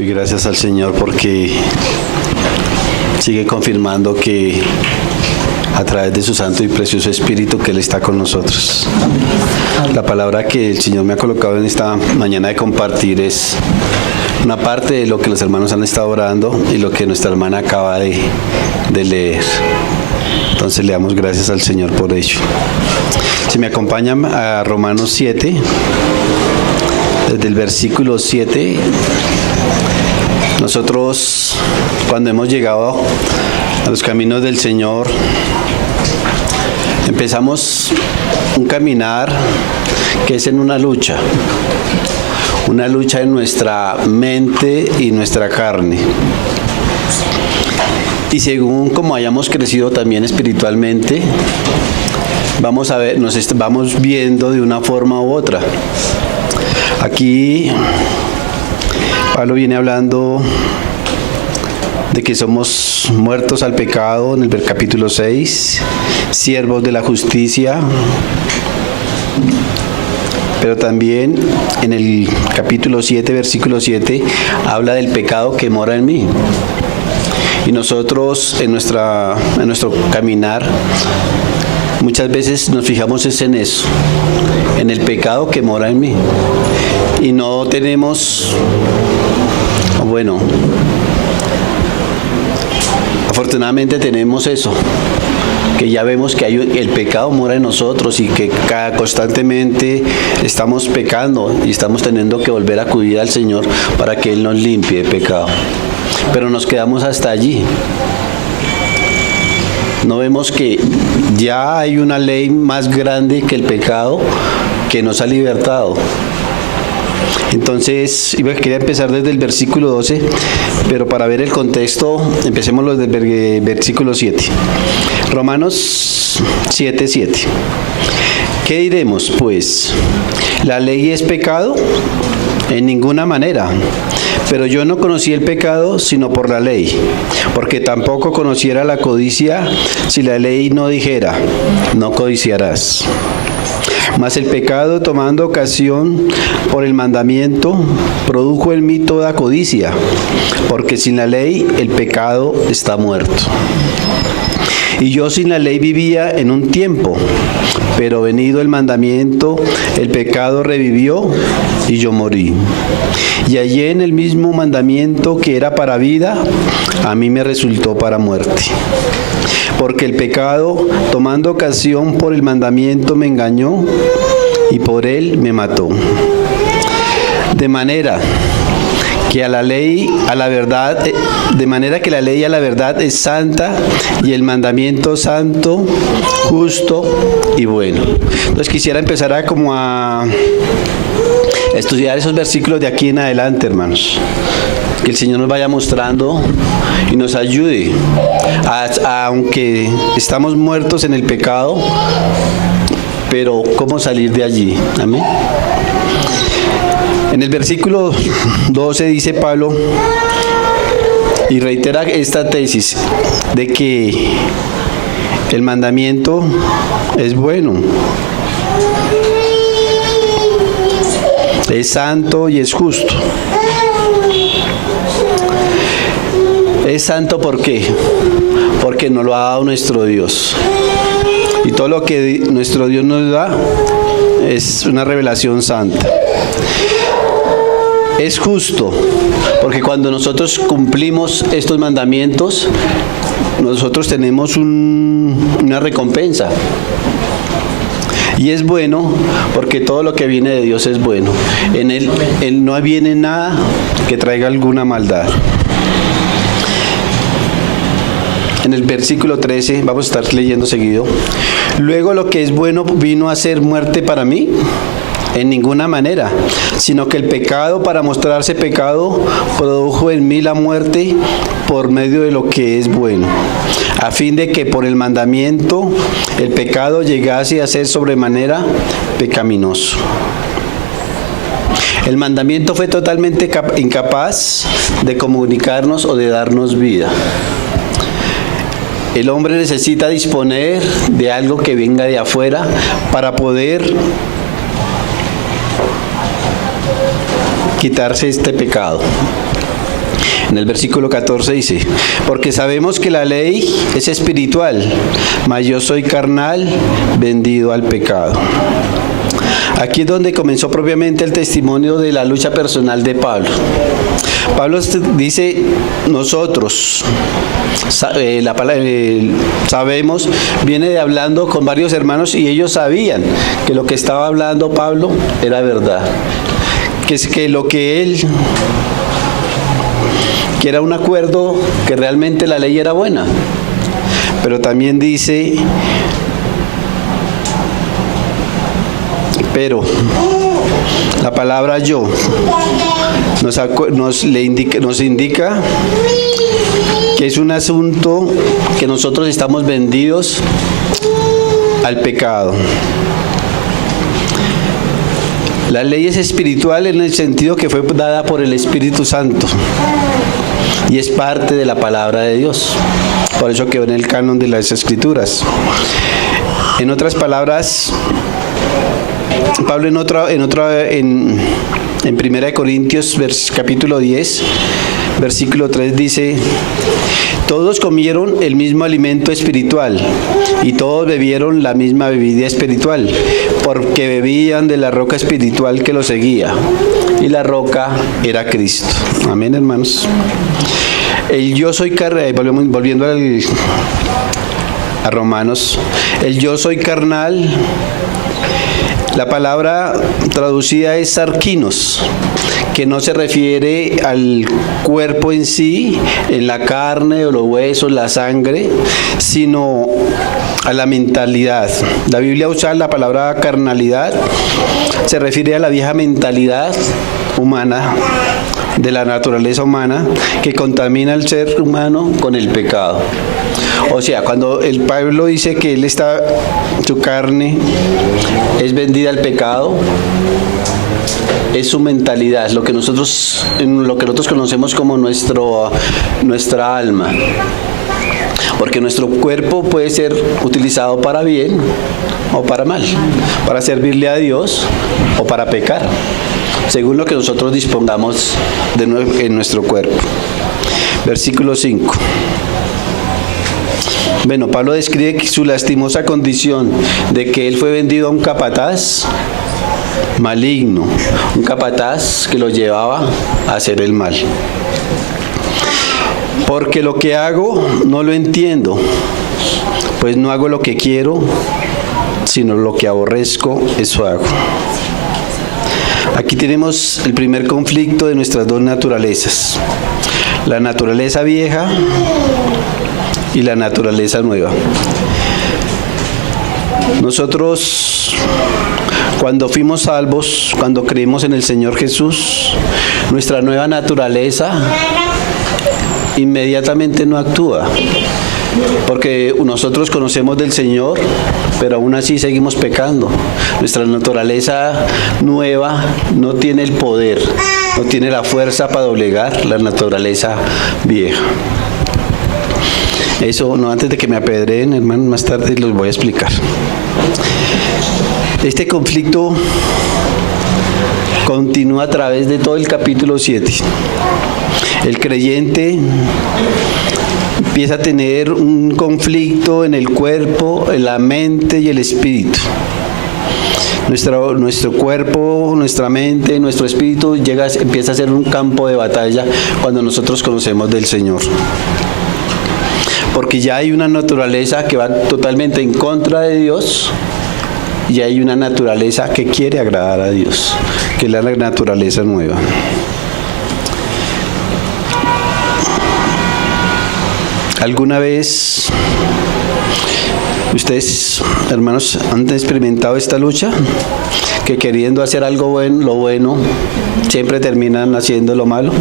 Doy gracias al Señor porque sigue confirmando que a través de su santo y precioso Espíritu que Él está con nosotros. La palabra que el Señor me ha colocado en esta mañana de compartir es una parte de lo que los hermanos han estado orando y lo que nuestra hermana acaba de leer. Entonces le damos gracias al Señor por ello. Si me acompañan a Romanos 7, desde el versículo 7, nosotros cuando hemos llegado a los caminos del Señor, empezamos un caminar que es en una lucha en nuestra mente y nuestra carne. Y según como hayamos crecido también espiritualmente, vamos a ver, nos vamos viendo de una forma u otra. Aquí Pablo viene hablando de que somos muertos al pecado en el capítulo 6, siervos de la justicia, pero también en el capítulo 7, versículo 7, habla del pecado que mora en mí. Y nosotros en nuestro caminar muchas veces nos fijamos en eso, en el pecado que mora en mí. Y no tenemos, bueno, afortunadamente tenemos eso, que ya vemos que el pecado mora en nosotros y que constantemente estamos pecando y estamos teniendo que volver a acudir al Señor para que Él nos limpie de pecado. Pero nos quedamos hasta allí. No vemos que ya hay una ley más grande que el pecado que nos ha libertado. Entonces, quería empezar desde el versículo 12, pero para ver el contexto, empecemos desde el versículo 7. Romanos 7, 7. ¿Qué diremos, pues? ¿La ley es pecado? En ninguna manera. Pero yo no conocí el pecado sino por la ley, porque tampoco conociera la codicia si la ley no dijera, no codiciarás. Mas el pecado, tomando ocasión por el mandamiento, produjo en mí toda codicia, porque sin la ley el pecado está muerto. Y yo sin la ley vivía en un tiempo, pero venido el mandamiento, el pecado revivió y yo morí. Y hallé en el mismo mandamiento que era para vida, a mí me resultó para muerte. Porque el pecado, tomando ocasión por el mandamiento, me engañó y por él me mató. De manera que la ley a la verdad es santa y el mandamiento santo, justo y bueno. Entonces quisiera empezar a estudiar esos versículos de aquí en adelante, hermanos. Que el Señor nos vaya mostrando y nos ayude, aunque estamos muertos en el pecado, pero cómo salir de allí. Amén. En el versículo 12 dice Pablo, y reitera esta tesis, de que el mandamiento es bueno, es santo y es justo. Es santo, ¿por qué? Porque nos lo ha dado nuestro Dios. Y todo lo que nuestro Dios nos da es una revelación santa. Es justo, porque cuando nosotros cumplimos estos mandamientos, nosotros tenemos una recompensa. Y es bueno, porque todo lo que viene de Dios es bueno. En Él no viene nada que traiga alguna maldad. En el versículo 13, vamos a estar leyendo seguido. Luego lo que es bueno vino a ser muerte para mí. En ninguna manera, sino que el pecado, para mostrarse pecado, produjo en mí la muerte por medio de lo que es bueno, a fin de que por el mandamiento el pecado llegase a ser sobremanera pecaminoso. El mandamiento fue totalmente incapaz de comunicarnos o de darnos vida. El hombre necesita disponer de algo que venga de afuera para poder quitarse este pecado. En el versículo 14 dice, porque sabemos que la ley es espiritual, mas yo soy carnal, vendido al pecado. Aquí es donde comenzó propiamente el testimonio de la lucha personal de Pablo. Pablo dice, nosotros, la palabra sabemos, viene de hablando con varios hermanos y ellos sabían que lo que estaba hablando Pablo era verdad. Que lo que él, que era un acuerdo, que realmente la ley era buena. Pero también dice, pero la palabra yo nos indica que es un asunto que nosotros estamos vendidos al pecado. La ley es espiritual en el sentido que fue dada por el Espíritu Santo y es parte de la palabra de Dios. Por eso quedó en el canon de las Escrituras. En otras palabras, Pablo en 1 Corintios capítulo 10, versículo 3 dice, todos comieron el mismo alimento espiritual y todos bebieron la misma bebida espiritual, porque bebían de la roca espiritual que los seguía, y la roca era Cristo. Amén, hermanos. El yo soy carnal, volviendo a Romanos, el yo soy carnal, la palabra traducida es sarquinos, que no se refiere al cuerpo en sí, en la carne o los huesos, la sangre, sino a la mentalidad. La Biblia usa la palabra carnalidad, se refiere a la vieja mentalidad humana, de la naturaleza humana, que contamina al ser humano con el pecado. O sea, cuando el Pablo dice que su carne es vendida al pecado, es su mentalidad, lo que nosotros conocemos como nuestra alma. Porque nuestro cuerpo puede ser utilizado para bien o para mal, para servirle a Dios o para pecar, según lo que nosotros dispongamos en nuestro cuerpo. Versículo 5. Bueno, Pablo describe su lastimosa condición de que él fue vendido a un capataz maligno, un capataz que lo llevaba a hacer el mal. Porque lo que hago no lo entiendo, pues no hago lo que quiero, sino lo que aborrezco, eso hago. Aquí tenemos el primer conflicto de nuestras dos naturalezas, la naturaleza vieja y la naturaleza nueva. Nosotros, cuando fuimos salvos, cuando creímos en el Señor Jesús, nuestra nueva naturaleza inmediatamente no actúa, porque nosotros conocemos del Señor, pero aún así seguimos pecando. Nuestra naturaleza nueva no tiene el poder, no tiene la fuerza para doblegar la naturaleza vieja. Eso, no, antes de que me apedreen, hermanos, más tarde los voy a explicar. Este conflicto continúa a través de todo el capítulo 7. El creyente empieza a tener un conflicto en el cuerpo, en la mente y el espíritu. Nuestro cuerpo, nuestra mente, nuestro espíritu empieza a ser un campo de batalla cuando nosotros conocemos del Señor. Porque ya hay una naturaleza que va totalmente en contra de Dios y hay una naturaleza que quiere agradar a Dios, que es la naturaleza nueva. ¿Alguna vez ustedes, hermanos, han experimentado esta lucha? Que queriendo hacer algo bueno, lo bueno, siempre terminan haciendo lo malo.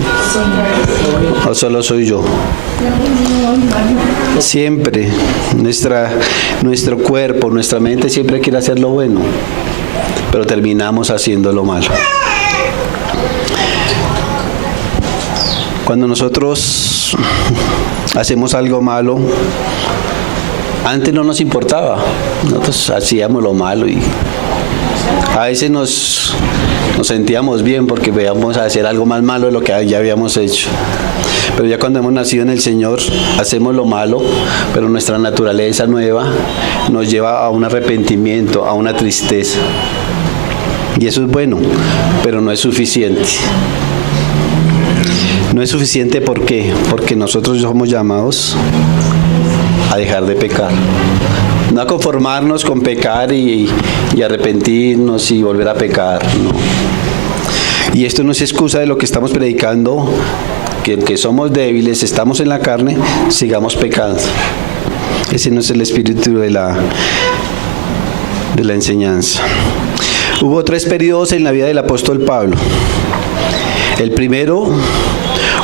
¿O solo soy yo? Siempre nuestro cuerpo, nuestra mente siempre quiere hacer lo bueno, pero terminamos haciendo lo malo. Cuando nosotros hacemos algo malo, antes no nos importaba, nosotros hacíamos lo malo y a veces nos nos sentíamos bien porque veíamos a hacer algo más malo de lo que ya habíamos hecho. Pero ya cuando hemos nacido en el Señor, hacemos lo malo, pero nuestra naturaleza nueva nos lleva a un arrepentimiento, a una tristeza. Y eso es bueno, pero no es suficiente. No es suficiente, ¿por qué? Porque nosotros somos llamados a dejar de pecar. No a conformarnos con pecar y arrepentirnos y volver a pecar, no. Y esto no es excusa de lo que estamos predicando, que somos débiles, estamos en la carne, sigamos pecando. Ese no es el espíritu de la enseñanza. Hubo 3 periodos en la vida del apóstol Pablo. El primero,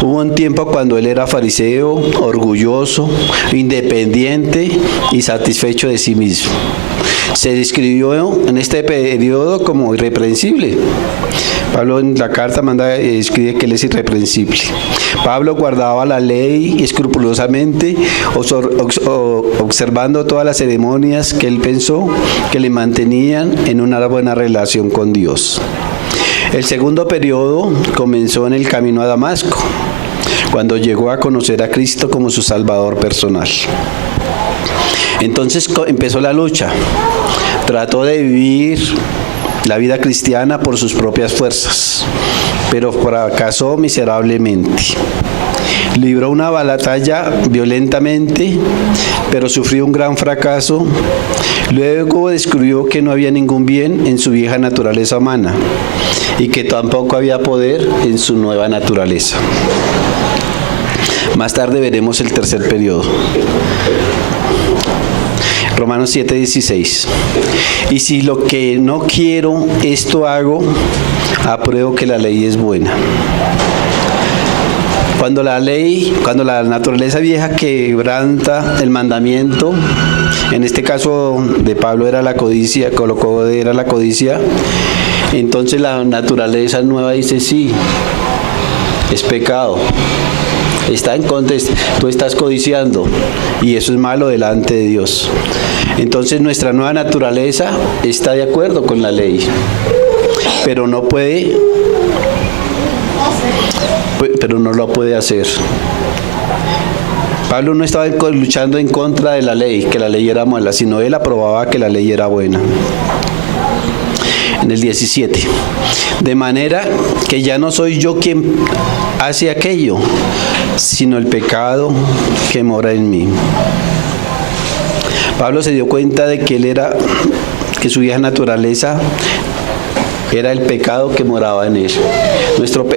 hubo un tiempo cuando él era fariseo, orgulloso, independiente y satisfecho de sí mismo. Se describió en este periodo como irreprensible. Pablo en la carta escribe que él es irreprensible. Pablo guardaba la ley escrupulosamente, observando todas las ceremonias que él pensó que le mantenían en una buena relación con Dios. El segundo periodo comenzó en el camino a Damasco, cuando llegó a conocer a Cristo como su Salvador personal. Entonces empezó la lucha. Trató de vivir la vida cristiana por sus propias fuerzas, pero fracasó miserablemente. Libró una batalla violentamente, pero sufrió un gran fracaso. Luego descubrió que no había ningún bien en su vieja naturaleza humana y que tampoco había poder en su nueva naturaleza. Más tarde veremos el tercer periodo. Romanos 7:16. Y si lo que no quiero, esto hago, apruebo que la ley es buena. Cuando la naturaleza vieja quebranta el mandamiento, en este caso de Pablo era la codicia, era la codicia, entonces la naturaleza nueva dice sí, es pecado. Está en contra, tú estás codiciando y eso es malo delante de Dios. Entonces nuestra nueva naturaleza está de acuerdo con la ley, pero no lo puede hacer. Pablo no estaba luchando en contra de la ley, que la ley era mala, sino él aprobaba que la ley era buena. En el 17, de manera que ya no soy yo quien hace aquello, sino el pecado que mora en mí. Pablo se dio cuenta de que su vieja naturaleza era el pecado que moraba en él.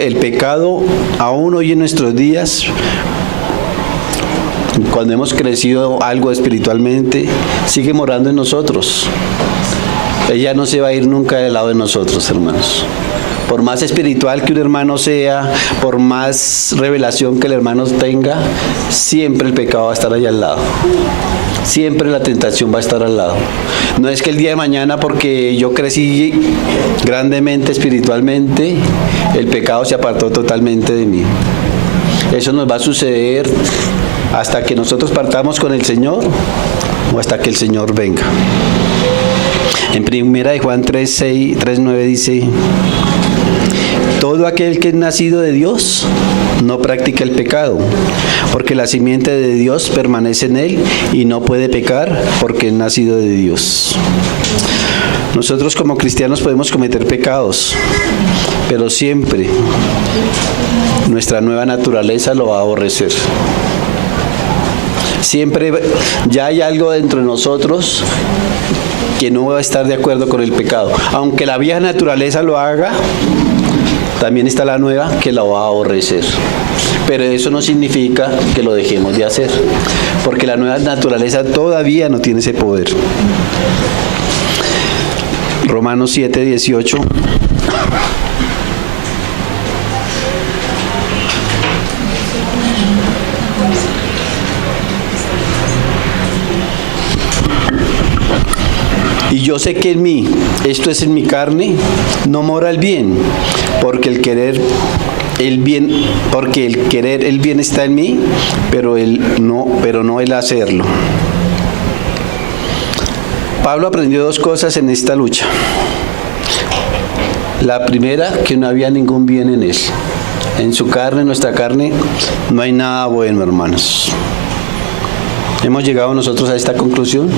El pecado, aún hoy en nuestros días, cuando hemos crecido algo espiritualmente, sigue morando en nosotros. Ella no se va a ir nunca del lado de nosotros, hermanos. Por más espiritual que un hermano sea, por más revelación que el hermano tenga, siempre el pecado va a estar allá al lado. Siempre la tentación va a estar al lado. No es que el día de mañana, porque yo crecí grandemente espiritualmente, el pecado se apartó totalmente de mí. Eso nos va a suceder hasta que nosotros partamos con el Señor o hasta que el Señor venga. En 1 de Juan 3:9 dice: todo aquel que es nacido de Dios no practica el pecado, porque la simiente de Dios permanece en él y no puede pecar porque es nacido de Dios. Nosotros como cristianos podemos cometer pecados, pero siempre nuestra nueva naturaleza lo va a aborrecer. Siempre ya hay algo dentro de nosotros que no va a estar de acuerdo con el pecado. Aunque la vieja naturaleza lo haga, también está la nueva que la va a aborrecer. Pero eso no significa que lo dejemos de hacer, porque la nueva naturaleza todavía no tiene ese poder. Romanos 7:18. Y yo sé que en mí, esto es en mi carne, no mora el bien, porque el querer el bien está en mí, pero no el hacerlo. Pablo aprendió 2 cosas en esta lucha. La primera, que no había ningún bien en él. En su carne, en nuestra carne, no hay nada bueno, hermanos. ¿Hemos llegado nosotros a esta conclusión?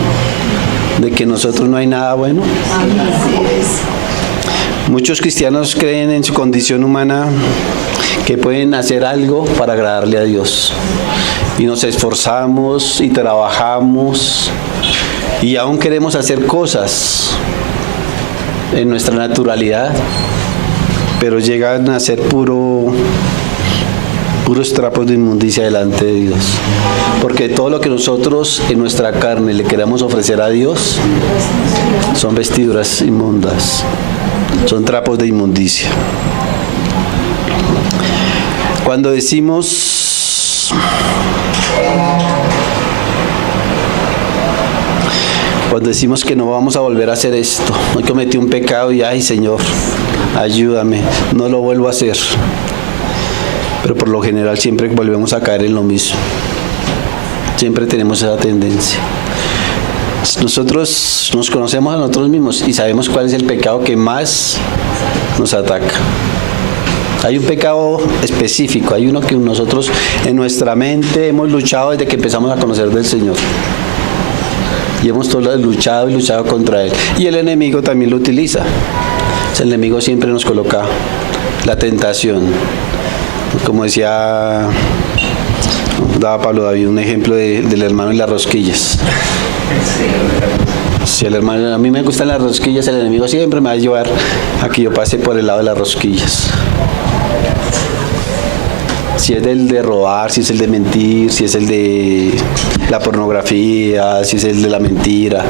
De que nosotros no hay nada bueno. Muchos cristianos creen en su condición humana que pueden hacer algo para agradarle a Dios. Y nos esforzamos y trabajamos y aún queremos hacer cosas en nuestra naturalidad, pero llegan a ser puros trapos de inmundicia delante de Dios. Porque todo lo que nosotros en nuestra carne le queramos ofrecer a Dios son vestiduras inmundas, son trapos de inmundicia. Cuando decimos que no vamos a volver a hacer esto, hoy cometí un pecado y ay Señor, ayúdame, no lo vuelvo a hacer. Pero por lo general siempre volvemos a caer en lo mismo. Siempre tenemos esa tendencia. Nosotros nos conocemos a nosotros mismos y sabemos cuál es el pecado que más nos ataca. Hay un pecado específico, hay uno que nosotros en nuestra mente hemos luchado desde que empezamos a conocer del Señor. Y hemos todos luchado y luchado contra él. Y el enemigo también lo utiliza. El enemigo siempre nos coloca la tentación. Como decía, daba Pablo David un ejemplo del hermano y las rosquillas. Si el hermano, a mí me gustan las rosquillas, el enemigo siempre me va a llevar a que yo pase por el lado de las rosquillas. Si es el de robar, si es el de mentir, si es el de la pornografía, si es el de la mentira,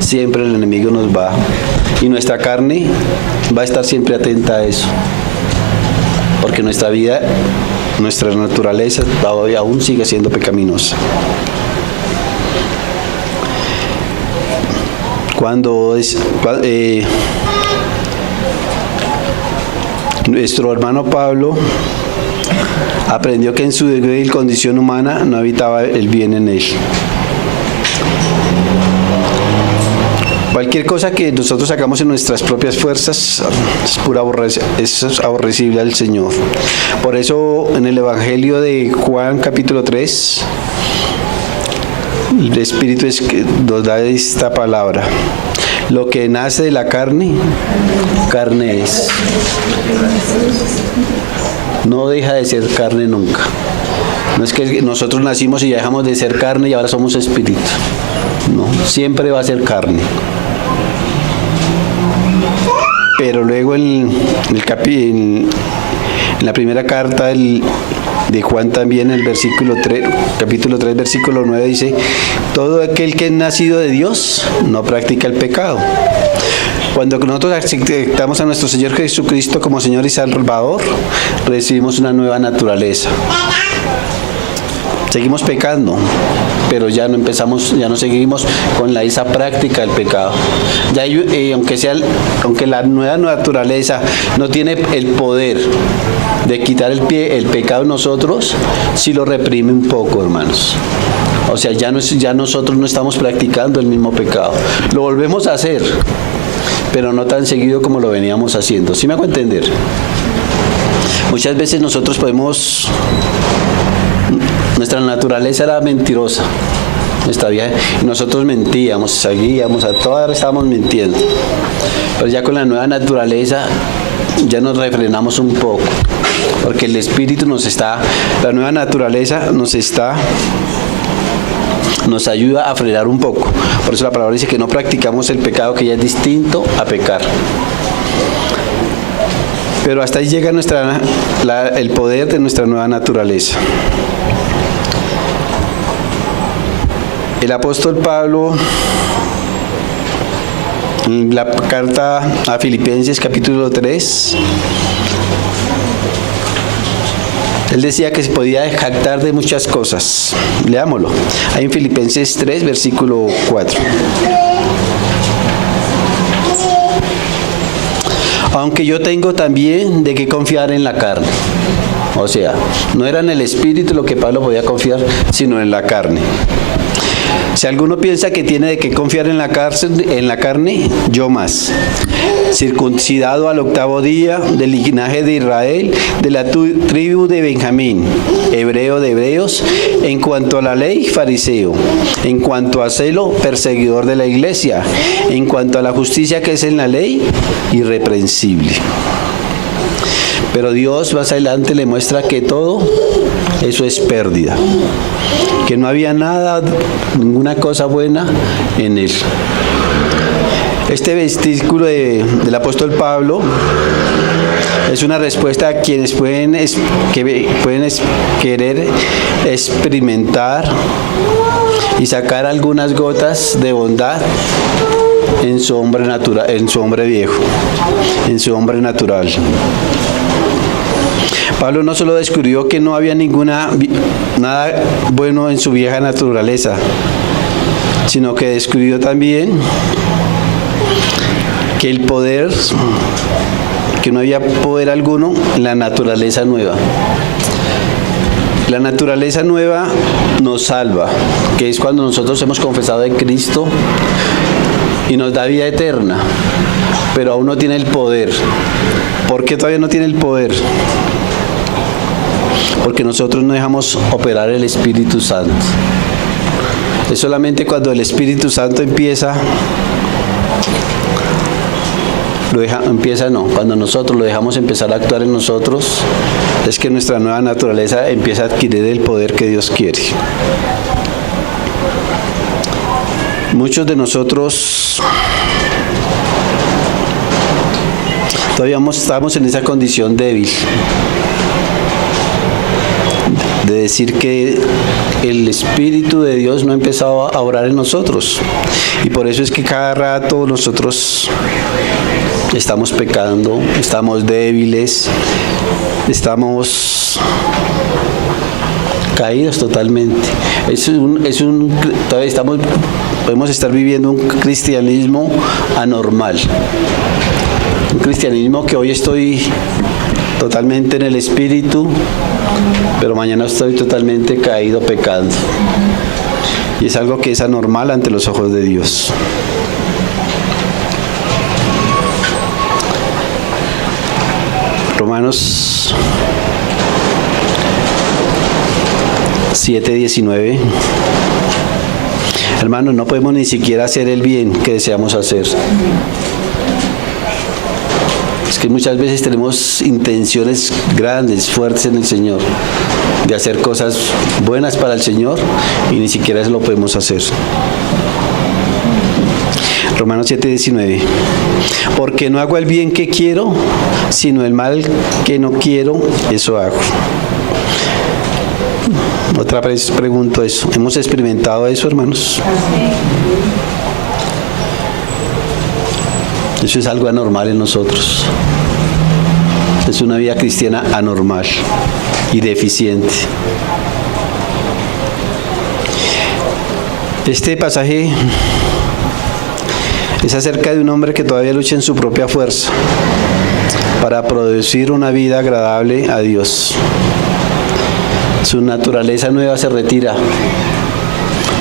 siempre el enemigo nos va. Y nuestra carne va a estar siempre atenta a eso. Porque nuestra vida, nuestra naturaleza todavía aún sigue siendo pecaminosa. Nuestro hermano Pablo aprendió que en su débil condición humana no habitaba el bien en él. Cualquier cosa que nosotros hagamos en nuestras propias fuerzas es aborrecible al Señor. Por eso en el Evangelio de Juan capítulo 3, el Espíritu nos da esta palabra. Lo que nace de la carne, carne es. No deja de ser carne nunca. No es que nosotros nacimos y ya dejamos de ser carne y ahora somos espíritu. No, siempre va a ser carne. Pero luego en la primera carta de Juan también, el capítulo 3, versículo 9 dice: todo aquel que es nacido de Dios no practica el pecado. Cuando nosotros aceptamos a nuestro Señor Jesucristo como Señor y Salvador, recibimos una nueva naturaleza. Seguimos pecando, pero ya no seguimos con esa práctica del pecado. Ya aunque la nueva naturaleza no tiene el poder de quitar el pecado en nosotros, sí lo reprime un poco, hermanos. O sea, ya nosotros no estamos practicando el mismo pecado. Lo volvemos a hacer, pero no tan seguido como lo veníamos haciendo. ¿Sí me hago entender? Muchas veces nosotros nuestra naturaleza era mentirosa. Y nosotros mentíamos, seguíamos, a toda hora estábamos mintiendo. Pero ya con la nueva naturaleza ya nos refrenamos un poco. Porque el Espíritu la nueva naturaleza nos ayuda a frenar un poco. Por eso la palabra dice que no practicamos el pecado, que ya es distinto a pecar. Pero hasta ahí llega el poder de nuestra nueva naturaleza. El apóstol Pablo, en la carta a Filipenses capítulo 3, él decía que se podía jactar de muchas cosas. Leámoslo. Ahí en Filipenses 3, versículo 4. Aunque yo tengo también de qué confiar en la carne. O sea, no era en el Espíritu lo que Pablo podía confiar, sino en la carne. Si alguno piensa que tiene de qué confiar en la carne, yo más. Circuncidado al 8º día, del linaje de Israel, de la tribu de Benjamín, hebreo de hebreos, en cuanto a la ley, fariseo, en cuanto a celo, perseguidor de la iglesia, en cuanto a la justicia que es en la ley, irreprensible. Pero Dios más adelante le muestra que todo eso es pérdida, que no había nada, ninguna cosa buena en él. Este versículo del apóstol Pablo es una respuesta a quienes pueden querer experimentar y sacar algunas gotas de bondad en su hombre natural, en su hombre viejo, en su hombre natural. Pablo no solo descubrió que no había nada bueno en su vieja naturaleza, sino que descubrió también que no había poder alguno en la naturaleza nueva. La naturaleza nueva nos salva, que es cuando nosotros hemos confesado en Cristo y nos da vida eterna, pero aún no tiene el poder. ¿Por qué todavía no tiene el poder? Porque nosotros no dejamos operar el Espíritu Santo. Es solamente cuando el Espíritu Santo cuando nosotros lo dejamos empezar a actuar en nosotros, es que nuestra nueva naturaleza empieza a adquirir el poder que Dios quiere. Muchos de nosotros todavía estamos en esa condición débil de decir que el Espíritu de Dios no ha empezado a obrar en nosotros, y por eso es que cada rato nosotros estamos pecando, estamos débiles, estamos caídos totalmente. Todavía podemos estar viviendo un cristianismo anormal, un cristianismo que hoy estoy totalmente en el Espíritu, pero mañana estoy totalmente caído pecando, y es algo que es anormal ante los ojos de Dios. Romanos 7:19. Hermanos, no podemos ni siquiera hacer el bien que deseamos hacer. Es que muchas veces tenemos intenciones grandes, fuertes en el Señor, de hacer cosas buenas para el Señor, y ni siquiera eso lo podemos hacer. Romanos 7:19. Porque no hago el bien que quiero, sino el mal que no quiero, eso hago. Otra vez pregunto eso. ¿Hemos experimentado eso, hermanos? Eso es algo anormal en nosotros. Es una vida cristiana anormal y deficiente. Este pasaje es acerca de un hombre que todavía lucha en su propia fuerza para producir una vida agradable a Dios. Su naturaleza nueva se retira,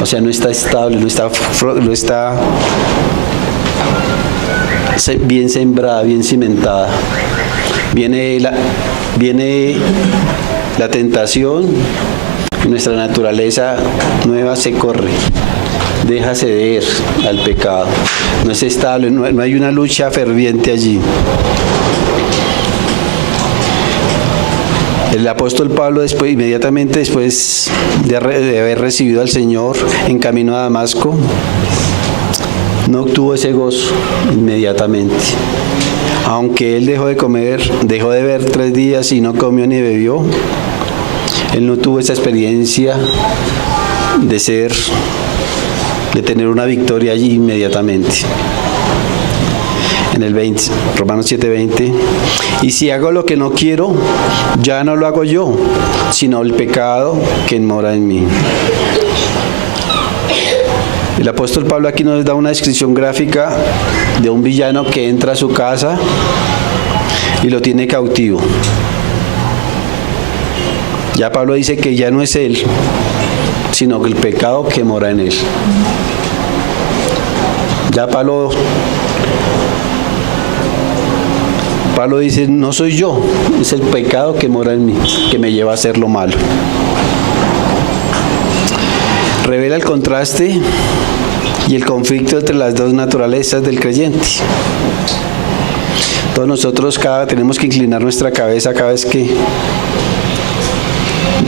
o sea, no está estable, no está bien sembrada, bien cimentada. Viene la tentación y nuestra naturaleza nueva se corre, deja ceder al pecado, no es estable, no hay una lucha ferviente allí. El apóstol Pablo, inmediatamente después de haber recibido al Señor en camino a Damasco, no obtuvo ese gozo inmediatamente. Aunque él dejó de beber 3 días y no comió ni bebió, él no tuvo esa experiencia de tener una victoria allí inmediatamente. En el 20, Romanos 7:20, y si hago lo que no quiero, ya no lo hago yo, sino el pecado que mora en mí. El apóstol Pablo aquí nos da una descripción gráfica de un villano que entra a su casa y lo tiene cautivo. Ya Pablo dice que ya no es él, sino el pecado que mora en él. Ya Pablo dice, no soy yo, es el pecado que mora en mí, que me lleva a hacer lo malo. Revela el contraste y el conflicto entre las dos naturalezas del creyente. Todos nosotros tenemos que inclinar nuestra cabeza cada vez que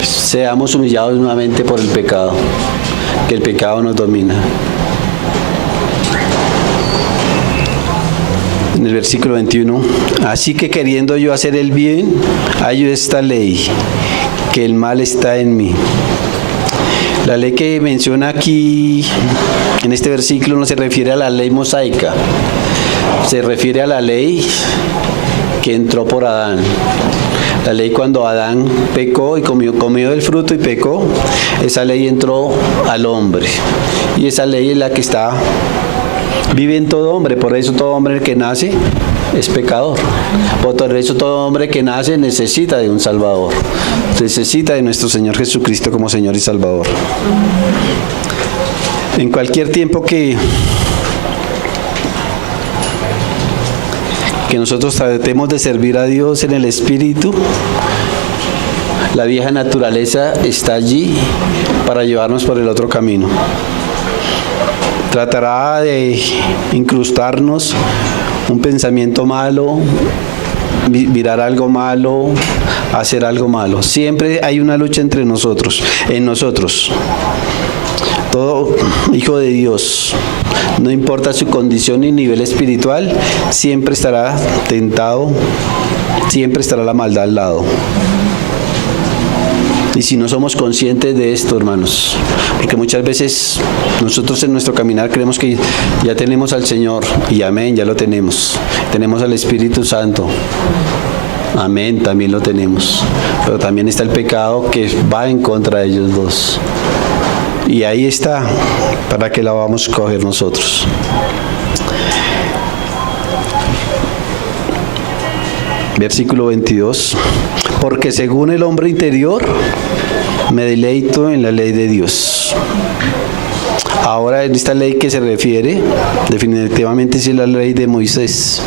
seamos humillados nuevamente por el pecado, que el pecado nos domina. En el versículo 21, así que queriendo yo hacer el bien, hallo esta ley, que el mal está en mí. La ley que menciona aquí en este versículo no se refiere a la ley mosaica, se refiere a la ley que entró por Adán. La ley cuando Adán pecó y comió del fruto y pecó, esa ley entró al hombre. Y esa ley es la que vive en todo hombre, por eso todo hombre que nace es pecador. Por eso todo hombre que nace necesita de un Salvador, necesita de nuestro Señor Jesucristo como Señor y Salvador. En cualquier tiempo que nosotros tratemos de servir a Dios en el Espíritu, la vieja naturaleza está allí para llevarnos por el otro camino. Tratará de incrustarnos un pensamiento malo, mirar algo malo, hacer algo malo. Siempre hay una lucha entre nosotros, en nosotros. Todo hijo de Dios, no importa su condición y nivel espiritual, siempre estará tentado, siempre estará la maldad al lado. Y si no somos conscientes de esto, hermanos, porque muchas veces nosotros en nuestro caminar creemos que ya tenemos al Señor, y amén, ya lo tenemos. Tenemos al Espíritu Santo, amén, también lo tenemos. Pero también está el pecado que va en contra de ellos dos. Y ahí está, para que la vamos a coger nosotros. Versículo 22. Porque según el hombre interior, me deleito en la ley de Dios. Ahora, en esta ley que se refiere, definitivamente es la ley de Moisés.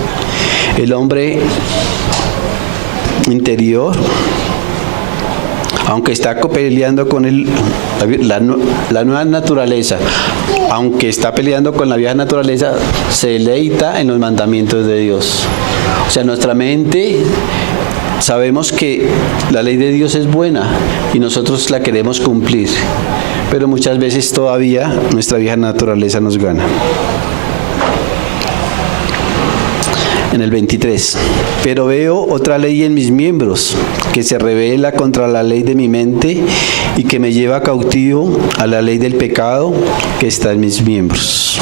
El hombre interior, aunque está peleando con la nueva naturaleza, aunque está peleando con la vieja naturaleza, se deleita en los mandamientos de Dios. O sea, nuestra mente, sabemos que la ley de Dios es buena y nosotros la queremos cumplir, pero muchas veces todavía nuestra vieja naturaleza nos gana. En el 23, pero veo otra ley en mis miembros, que se rebela contra la ley de mi mente y que me lleva cautivo a la ley del pecado que está en mis miembros.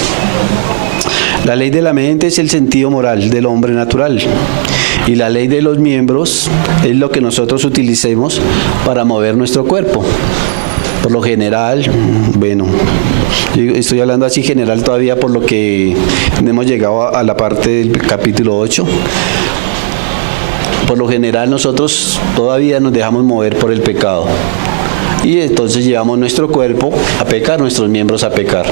La ley de la mente es el sentido moral del hombre natural, y la ley de los miembros es lo que nosotros utilicemos para mover nuestro cuerpo. Por lo general, bueno, yo estoy hablando así general todavía por lo que hemos llegado a la parte del capítulo 8. Por lo general nosotros todavía nos dejamos mover por el pecado. Y entonces llevamos nuestro cuerpo a pecar, nuestros miembros a pecar.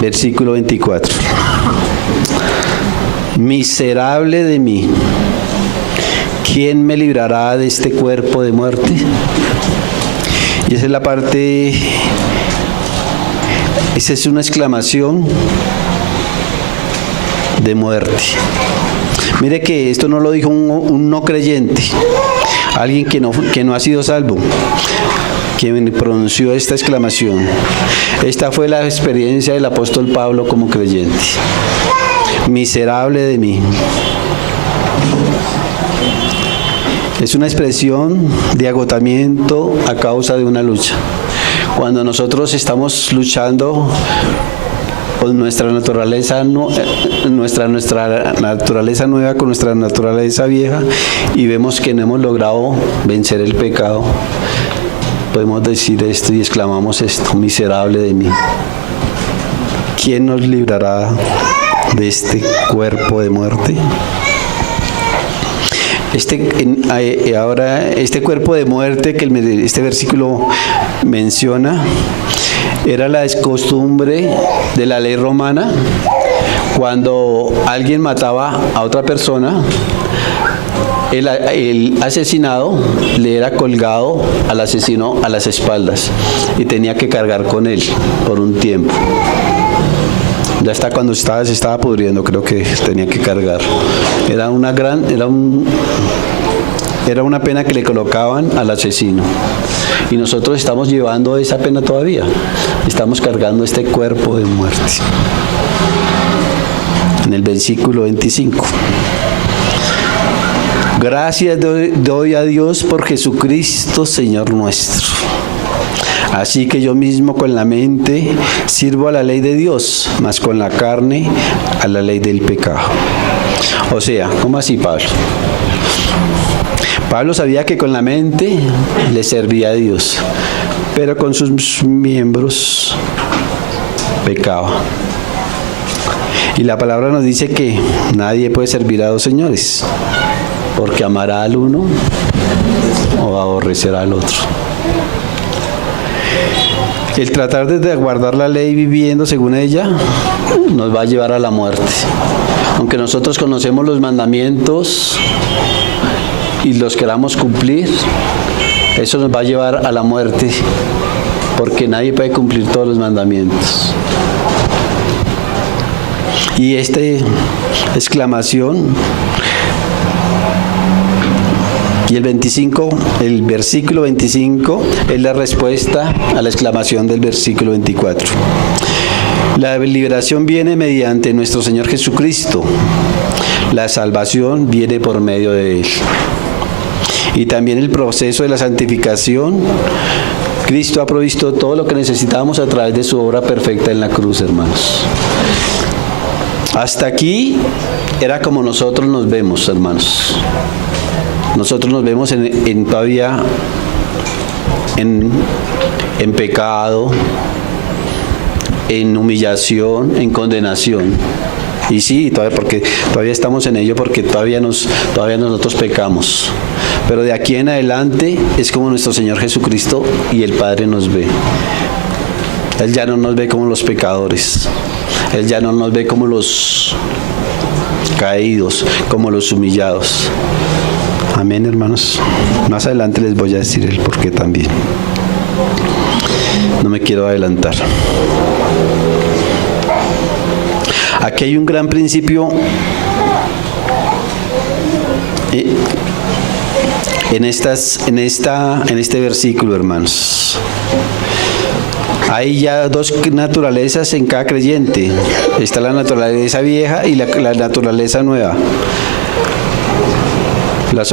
Versículo 24. Miserable de mí, ¿quién me librará de este cuerpo de muerte? Y esa es la parte, esa es una exclamación de muerte. Mire que esto no lo dijo un no creyente, alguien que no ha sido salvo, quien pronunció esta exclamación. Esta fue la experiencia del apóstol Pablo como creyente. Miserable de mí. Es una expresión de agotamiento a causa de una lucha. Cuando nosotros estamos luchando con nuestra naturaleza naturaleza nueva con nuestra naturaleza vieja y vemos que no hemos logrado vencer el pecado, podemos decir esto y exclamamos esto: miserable de mí. ¿Quién nos librará de este cuerpo de muerte? Ahora, este cuerpo de muerte que este versículo menciona, era la costumbre de la ley romana. Cuando alguien mataba a otra persona, el asesinado le era colgado al asesino a las espaldas y tenía que cargar con él por un tiempo. Ya hasta cuando se estaba pudriendo, creo que tenía que cargar. Era una pena que le colocaban al asesino. Y nosotros estamos llevando esa pena todavía. Estamos cargando este cuerpo de muerte. En el versículo 25. Gracias doy a Dios por Jesucristo, Señor nuestro. Así que yo mismo con la mente sirvo a la ley de Dios, mas con la carne a la ley del pecado. O sea, ¿cómo así, Pablo? Pablo sabía que con la mente le servía a Dios, pero con sus miembros pecaba. Y la palabra nos dice que nadie puede servir a dos señores, porque amará al uno o aborrecerá al otro. El tratar de guardar la ley viviendo según ella nos va a llevar a la muerte. Aunque nosotros conocemos los mandamientos y los queramos cumplir, eso nos va a llevar a la muerte, porque nadie puede cumplir todos los mandamientos. Y esta exclamación y el versículo 25 es la respuesta a la exclamación del versículo 24. La liberación viene mediante nuestro Señor Jesucristo. La salvación viene por medio de Él. Y también el proceso de la santificación. Cristo ha provisto todo lo que necesitábamos a través de su obra perfecta en la cruz, hermanos. Hasta aquí era como nosotros nos vemos, hermanos. Nosotros nos vemos todavía en pecado, en humillación, en condenación. Y sí, porque todavía estamos en ello, porque todavía nosotros pecamos. Pero de aquí en adelante es como nuestro Señor Jesucristo y el Padre nos ve. Él ya no nos ve como los pecadores. Él ya no nos ve como los caídos, como los humillados. Amén, hermanos. Más adelante les voy a decir el porqué también. No me quiero adelantar. Aquí hay un gran principio en este versículo, hermanos. Hay ya dos naturalezas en cada creyente. Está la naturaleza vieja y la naturaleza nueva.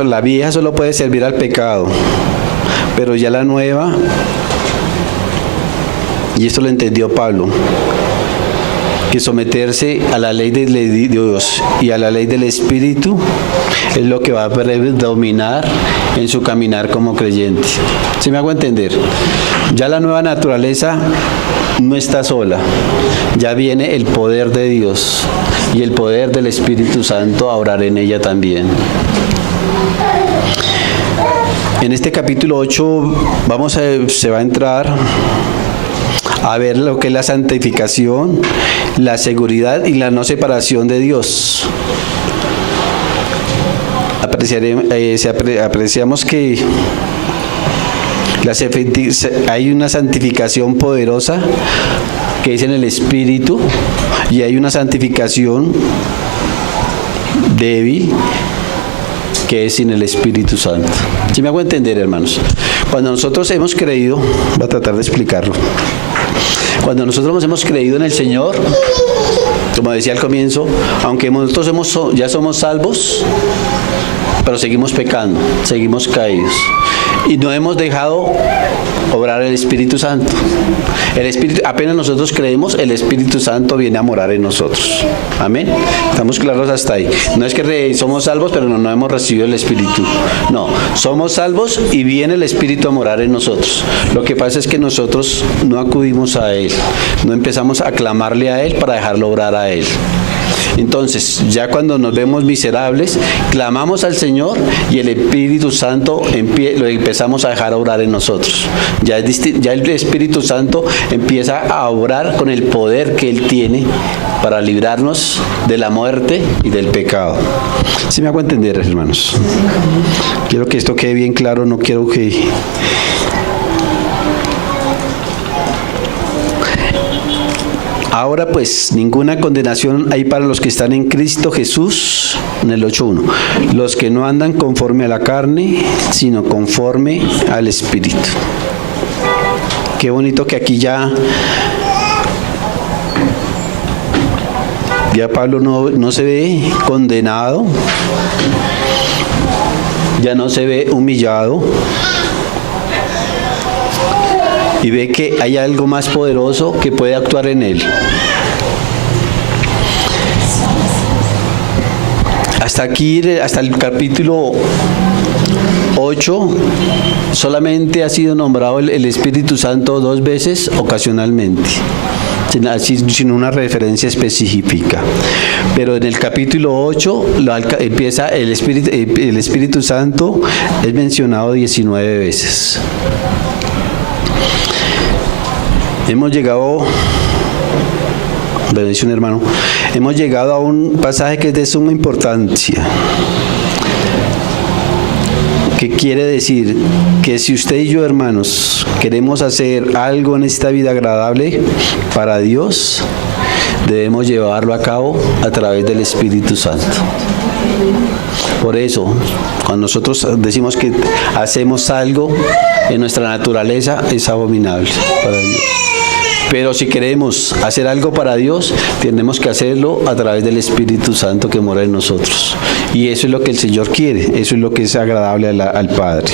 La vieja solo puede servir al pecado, pero ya la nueva, y esto lo entendió Pablo, que someterse a la ley de Dios y a la ley del Espíritu es lo que va a predominar en su caminar como creyente. ¿Sí me hago entender? Ya la nueva naturaleza no está sola, ya viene el poder de Dios y el poder del Espíritu Santo a obrar en ella también. En este capítulo 8 se va a entrar a ver lo que es la santificación, la seguridad y la no separación de Dios. Apreciamos que hay una santificación poderosa que es en el Espíritu y hay una santificación débil que es sin el Espíritu Santo. ¿Sí me hago entender, hermanos? Cuando nosotros hemos creído, voy a tratar de explicarlo. Cuando nosotros hemos creído en el Señor, como decía al comienzo, aunque nosotros ya somos salvos, pero seguimos pecando, seguimos caídos. Y no hemos dejado obrar el Espíritu Santo. Apenas nosotros creemos, el Espíritu Santo viene a morar en nosotros. Amén. ¿Estamos claros hasta ahí? No es que somos salvos, pero no hemos recibido el Espíritu. No, somos salvos y viene el Espíritu a morar en nosotros. Lo que pasa es que nosotros no acudimos a Él. No empezamos a clamarle a Él para dejarlo obrar a Él. Entonces, ya cuando nos vemos miserables, clamamos al Señor y el Espíritu Santo lo empezamos a dejar obrar en nosotros. Ya el Espíritu Santo empieza a obrar con el poder que Él tiene para librarnos de la muerte y del pecado. ¿Sí me hago entender, hermanos? Quiero que esto quede bien claro, no quiero que... Ahora pues, ninguna condenación hay para los que están en Cristo Jesús, en el 8.1. Los que no andan conforme a la carne, sino conforme al Espíritu. Qué bonito que aquí ya Pablo no se ve condenado, ya no se ve humillado, y ve que hay algo más poderoso que puede actuar en él. Hasta aquí, hasta el capítulo 8, solamente ha sido nombrado el Espíritu Santo 2 veces ocasionalmente, sin una referencia específica. Pero en el capítulo 8 empieza el Espíritu Santo, es mencionado 19 veces. Hemos llegado, bendición hermano, hemos llegado a un pasaje que es de suma importancia. ¿Qué quiere decir? Que si usted y yo, hermanos, queremos hacer algo en esta vida agradable para Dios, debemos llevarlo a cabo a través del Espíritu Santo. Por eso, cuando nosotros decimos que hacemos algo en nuestra naturaleza, es abominable para Dios. Pero si queremos hacer algo para Dios, tenemos que hacerlo a través del Espíritu Santo que mora en nosotros. Y eso es lo que el Señor quiere, eso es lo que es agradable al Padre.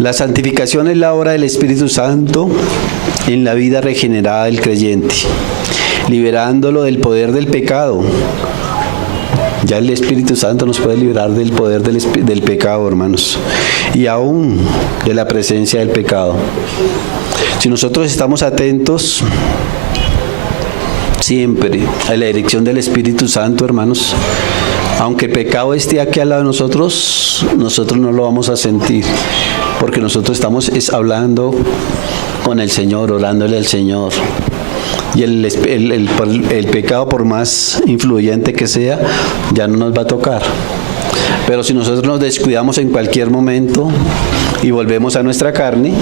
La santificación es la obra del Espíritu Santo en la vida regenerada del creyente, liberándolo del poder del pecado. Ya el Espíritu Santo nos puede liberar del poder del pecado, hermanos, y aún de la presencia del pecado. Si nosotros estamos atentos siempre a la dirección del Espíritu Santo, hermanos, aunque el pecado esté aquí al lado de nosotros no lo vamos a sentir, porque nosotros estamos hablando con el Señor, orándole al Señor. Y el pecado, por más influyente que sea, ya no nos va a tocar. Pero si nosotros nos descuidamos en cualquier momento y volvemos a nuestra carne,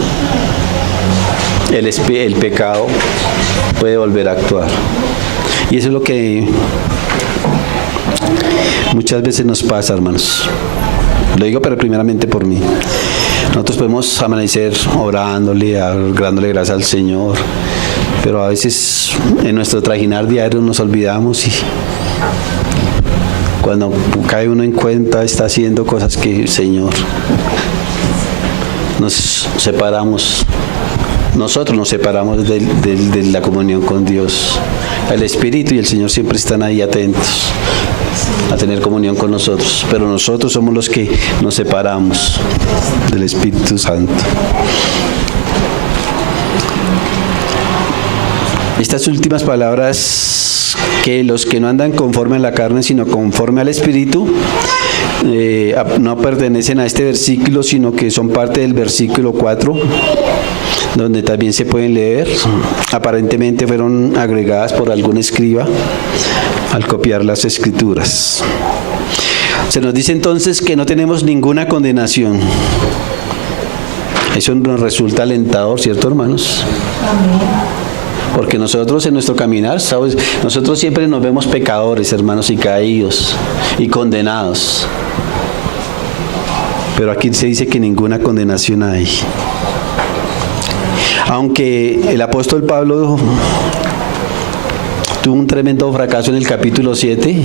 el pecado puede volver a actuar. Y eso es lo que muchas veces nos pasa, hermanos. Lo digo, pero primeramente por mí. Nosotros podemos amanecer orándole, dándole gracias al Señor, pero a veces en nuestro trajinar diario nos olvidamos, y cuando cae uno en cuenta está haciendo cosas que, Señor, nos separamos. Nosotros nos separamos de la comunión con Dios. El Espíritu y el Señor siempre están ahí atentos a tener comunión con nosotros, pero nosotros somos los que nos separamos del Espíritu Santo. Estas últimas palabras, que los que no andan conforme a la carne, sino conforme al Espíritu, no pertenecen a este versículo, sino que son parte del versículo 4, donde también se pueden leer. Aparentemente fueron agregadas por algún escriba al copiar las escrituras. Se nos dice entonces que no tenemos ninguna condenación. Eso nos resulta alentador, ¿cierto, hermanos? Amén. Porque nosotros en nuestro caminar, ¿sabes? Nosotros siempre nos vemos pecadores, hermanos, y caídos y condenados. Pero aquí se dice que ninguna condenación hay. Aunque el apóstol Pablo tuvo un tremendo fracaso en el capítulo 7,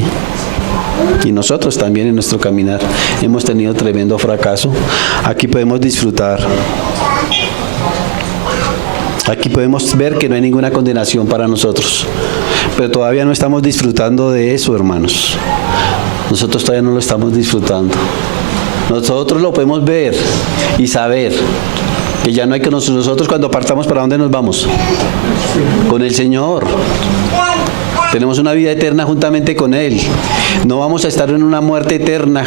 y nosotros también en nuestro caminar hemos tenido tremendo fracaso, aquí podemos disfrutar. Aquí podemos ver que no hay ninguna condenación para nosotros, pero todavía no estamos disfrutando de eso, hermanos. Nosotros todavía no lo estamos disfrutando. Nosotros lo podemos ver y saber que ya no hay que nosotros cuando partamos, ¿para dónde nos vamos? Con el Señor. Tenemos una vida eterna juntamente con Él. No vamos a estar en una muerte eterna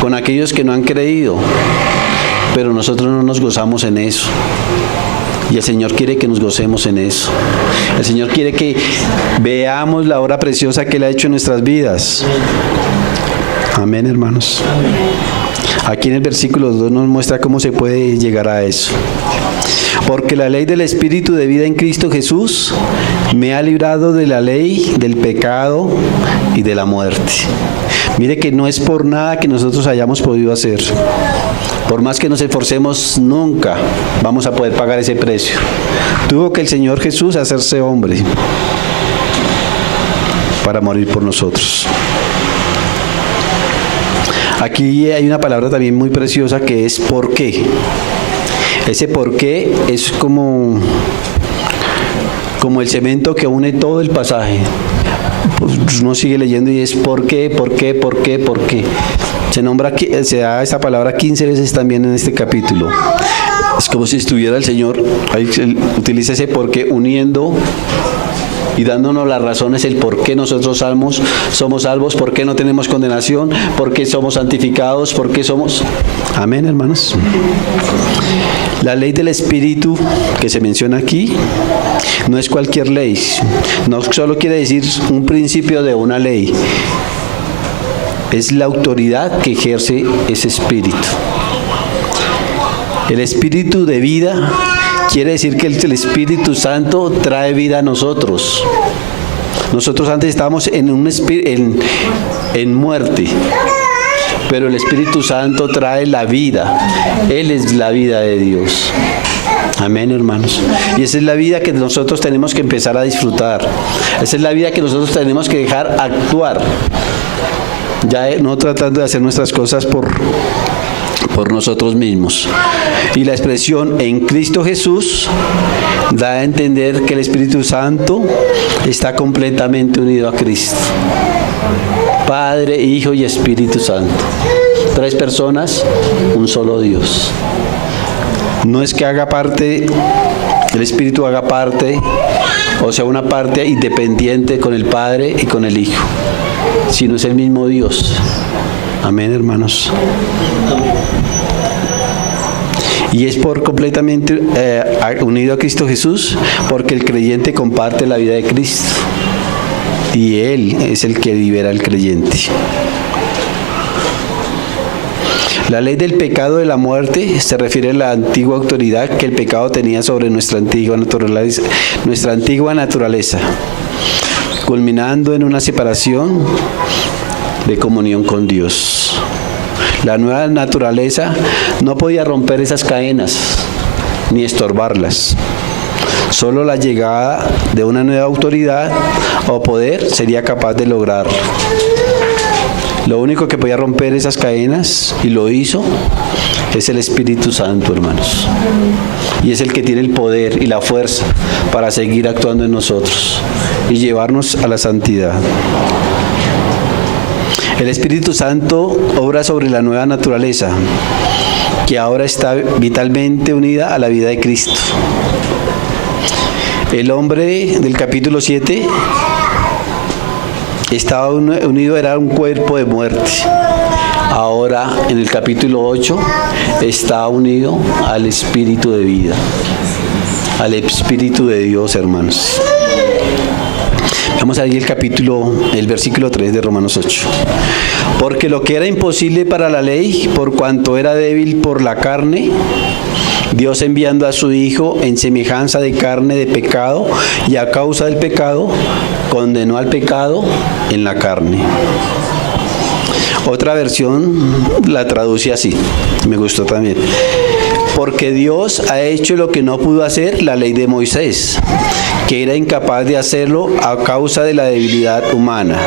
con aquellos que no han creído, pero nosotros no nos gozamos en eso. Y el Señor quiere que nos gocemos en eso. El Señor quiere que veamos la obra preciosa que Él ha hecho en nuestras vidas. Amén, hermanos. Aquí en el versículo 2 nos muestra cómo se puede llegar a eso. Porque la ley del Espíritu de vida en Cristo Jesús me ha librado de la ley, del pecado y de la muerte. Mire que no es por nada que nosotros hayamos podido hacer. Por más que nos esforcemos, nunca vamos a poder pagar ese precio. Tuvo que el Señor Jesús hacerse hombre para morir por nosotros. Aquí hay una palabra también muy preciosa que es ¿por qué? Ese por qué es como el cemento que une todo el pasaje. Pues uno sigue leyendo y es ¿por qué? ¿Por qué? ¿Por qué? ¿Por qué? Se da esa palabra 15 veces también en este capítulo. Es como si estuviera el Señor, ahí utiliza ese por qué uniendo y dándonos las razones, el por qué nosotros somos salvos, por qué no tenemos condenación, por qué somos santificados, por qué somos... Amén, hermanos. La ley del Espíritu que se menciona aquí no es cualquier ley, no solo quiere decir un principio de una ley, es la autoridad que ejerce ese Espíritu. El Espíritu de vida quiere decir que el Espíritu Santo trae vida a nosotros. Nosotros antes estábamos en muerte, pero el Espíritu Santo trae la vida. Él es la vida de Dios. Amén, hermanos. Y esa es la vida que nosotros tenemos que empezar a disfrutar. Esa es la vida que nosotros tenemos que dejar actuar. Ya no tratando de hacer nuestras cosas por nosotros mismos. Y la expresión en Cristo Jesús da a entender que el Espíritu Santo está completamente unido a Cristo. Padre, Hijo y Espíritu Santo. 3 personas, un solo Dios. No es que haga parte, el Espíritu haga parte, o sea, una parte independiente con el Padre y con el Hijo, sino es el mismo Dios. Amén, hermanos. Y es por completamente unido a Cristo Jesús, porque el creyente comparte la vida de Cristo. Y Él es el que libera al creyente. La ley del pecado de la muerte se refiere a la antigua autoridad que el pecado tenía sobre nuestra antigua naturaleza, culminando en una separación de comunión con Dios. La nueva naturaleza no podía romper esas cadenas ni estorbarlas. Solo la llegada de una nueva autoridad o poder sería capaz de lograrlo. Lo único que podía romper esas cadenas, y lo hizo, es el Espíritu Santo, hermanos. Y es el que tiene el poder y la fuerza para seguir actuando en nosotros y llevarnos a la santidad. El Espíritu Santo obra sobre la nueva naturaleza, que ahora está vitalmente unida a la vida de Cristo. El hombre del capítulo 7 estaba unido, era un cuerpo de muerte. Ahora en el capítulo 8 está unido al Espíritu de vida, al Espíritu de Dios, hermanos. Vamos a ver el versículo 3 de Romanos 8. Porque lo que era imposible para la ley, por cuanto era débil por la carne, Dios enviando a su Hijo en semejanza de carne de pecado, y a causa del pecado, condenó al pecado en la carne. Otra versión la traduce así, me gustó también. Porque Dios ha hecho lo que no pudo hacer la ley de Moisés, que era incapaz de hacerlo a causa de la debilidad humana.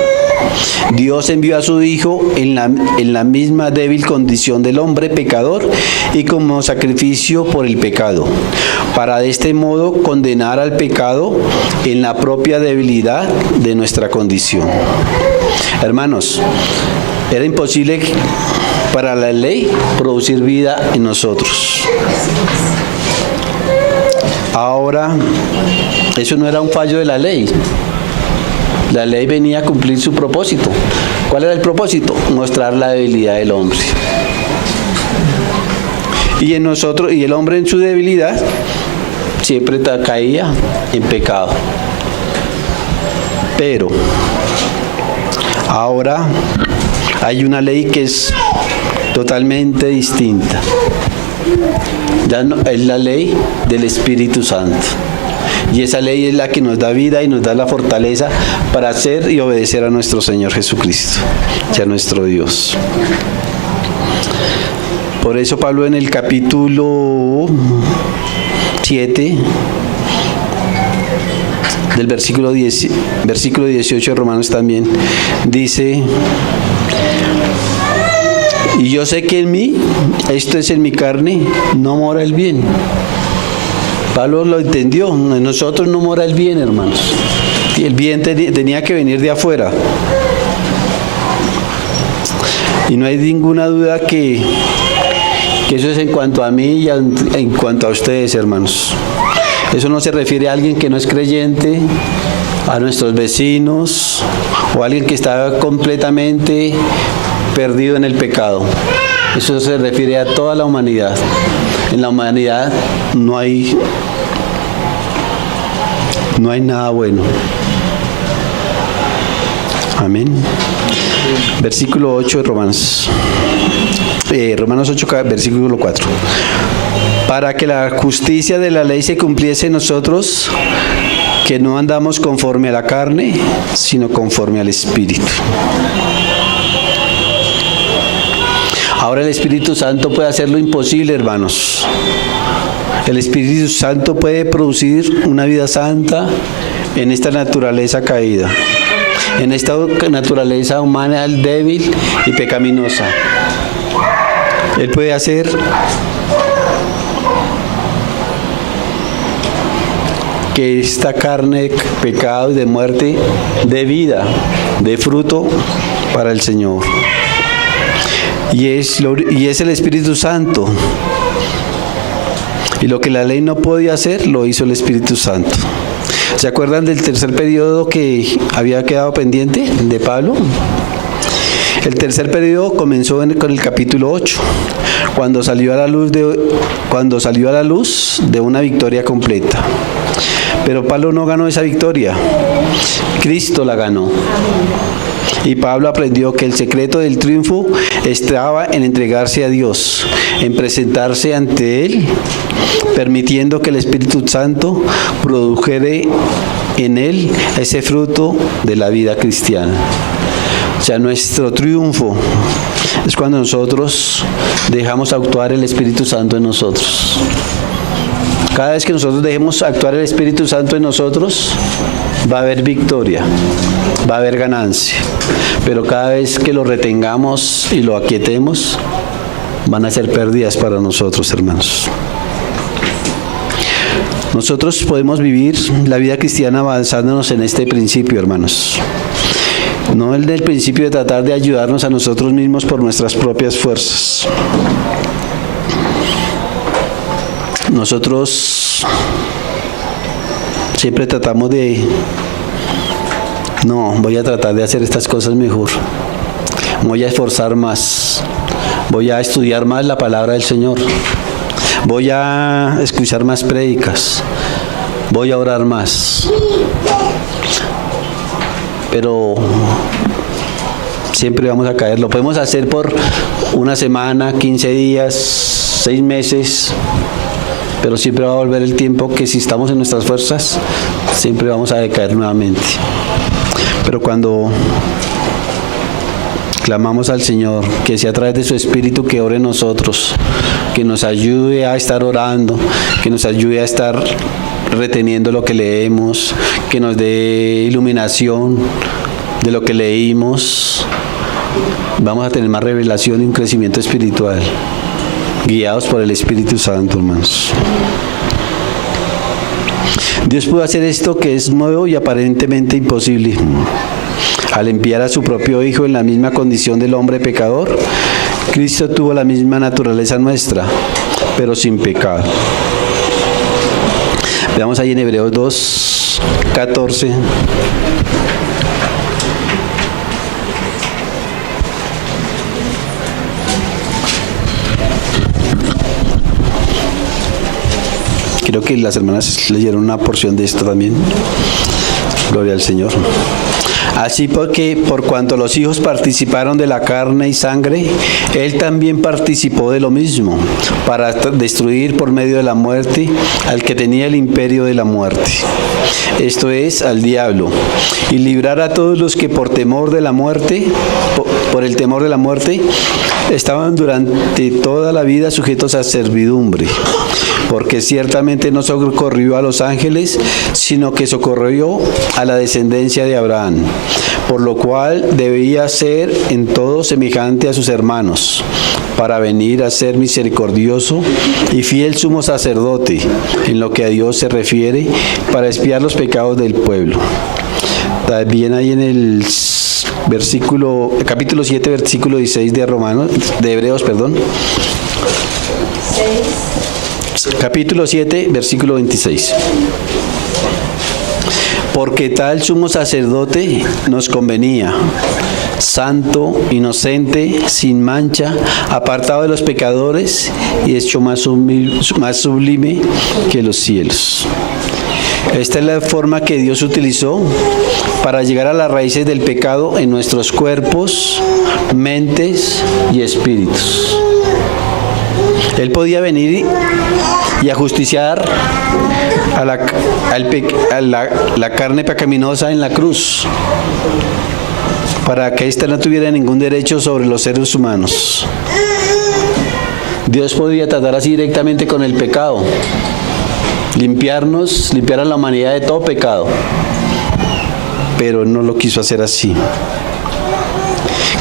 Dios envió a su Hijo en la misma débil condición del hombre pecador y como sacrificio por el pecado, para de este modo condenar al pecado en la propia debilidad de nuestra condición. Hermanos, era imposible para la ley producir vida en nosotros. Ahora, eso no era un fallo de la ley. La ley venía a cumplir su propósito. ¿Cuál era el propósito? Mostrar la debilidad del hombre. Y en nosotros, y el hombre en su debilidad siempre caía en pecado. Pero ahora hay una ley que es totalmente distinta. Ya no, es la ley del Espíritu Santo. Y esa ley es la que nos da vida y nos da la fortaleza para hacer y obedecer a nuestro Señor Jesucristo y a nuestro Dios. Por eso Pablo en el capítulo 7, del versículo 18 de Romanos también, dice: y yo sé que en mí, esto es en mi carne, no mora el bien. Pablo lo entendió, en nosotros no mora el bien, hermanos. El bien tenía que venir de afuera. Y no hay ninguna duda que eso es en cuanto a mí y en cuanto a ustedes, hermanos. Eso no se refiere a alguien que no es creyente, a nuestros vecinos o a alguien que está completamente perdido en el pecado. Eso se refiere a toda la humanidad. En la humanidad no hay nada bueno. Amén. Versículo 8 de Romanos. Romanos 8, versículo 4. Para que la justicia de la ley se cumpliese en nosotros, que no andamos conforme a la carne, sino conforme al Espíritu. Ahora el Espíritu Santo puede hacer lo imposible, hermanos. El Espíritu Santo puede producir una vida santa en esta naturaleza caída, en esta naturaleza humana débil y pecaminosa. Él puede hacer que esta carne de pecado y de muerte dé vida, dé fruto para el Señor. Y es el Espíritu Santo. Y lo que la ley no podía hacer, lo hizo el Espíritu Santo. ¿Se acuerdan del tercer periodo que había quedado pendiente de Pablo? El tercer periodo comenzó con el capítulo 8, cuando salió a la luz de una victoria completa. Pero Pablo no ganó esa victoria, Cristo la ganó. Y Pablo aprendió que el secreto del triunfo estaba en entregarse a Dios, en presentarse ante Él, permitiendo que el Espíritu Santo produjera en Él ese fruto de la vida cristiana. O sea, nuestro triunfo es cuando nosotros dejamos actuar el Espíritu Santo en nosotros. Cada vez que nosotros dejemos actuar el Espíritu Santo en nosotros, va a haber victoria, va a haber ganancia. Pero cada vez que lo retengamos y lo aquietemos, van a ser pérdidas para nosotros, hermanos. Nosotros podemos vivir la vida cristiana avanzándonos en este principio, hermanos. No el del principio de tratar de ayudarnos a nosotros mismos por nuestras propias fuerzas. Nosotros siempre tratamos de, no, voy a tratar de hacer estas cosas mejor. Voy a esforzar más. Voy a estudiar más la palabra del Señor. Voy a escuchar más prédicas. Voy a orar más. Pero siempre vamos a caer. Lo podemos hacer por una semana, 15 días, 6 meses, pero siempre va a volver el tiempo que si estamos en nuestras fuerzas, siempre vamos a decaer nuevamente. Pero cuando clamamos al Señor, que sea a través de su Espíritu que ore en nosotros, que nos ayude a estar orando, que nos ayude a estar reteniendo lo que leemos, que nos dé iluminación de lo que leímos, vamos a tener más revelación y un crecimiento espiritual, guiados por el Espíritu Santo, hermanos. Dios pudo hacer esto que es nuevo y aparentemente imposible. Al enviar a su propio Hijo en la misma condición del hombre pecador, Cristo tuvo la misma naturaleza nuestra, pero sin pecado. Veamos ahí en Hebreos 2:14. que las hermanas leyeron una porción de esto también. Gloria al Señor. Así porque por cuanto los hijos participaron de la carne y sangre, Él también participó de lo mismo, para destruir por medio de la muerte al que tenía el imperio de la muerte, esto es, al diablo, y librar a todos los que por temor de la muerte, por el temor de la muerte, estaban durante toda la vida sujetos a servidumbre. Porque ciertamente no socorrió a los ángeles, sino que socorrió a la descendencia de Abraham, por lo cual debía ser en todo semejante a sus hermanos, para venir a ser misericordioso y fiel sumo sacerdote, en lo que a Dios se refiere, para expiar los pecados del pueblo. También hay en el capítulo 7, versículo 16 de Hebreos. Capítulo 7, versículo 26. Porque tal sumo sacerdote nos convenía, santo, inocente, sin mancha, apartado de los pecadores y hecho más sublime que los cielos. Esta es la forma que Dios utilizó para llegar a las raíces del pecado en nuestros cuerpos, mentes y espíritus. Él podía venir y ajusticiar a la carne pecaminosa en la cruz, para que ésta no tuviera ningún derecho sobre los seres humanos. Dios podía tratar así directamente con el pecado, limpiar a la humanidad de todo pecado, pero no lo quiso hacer así.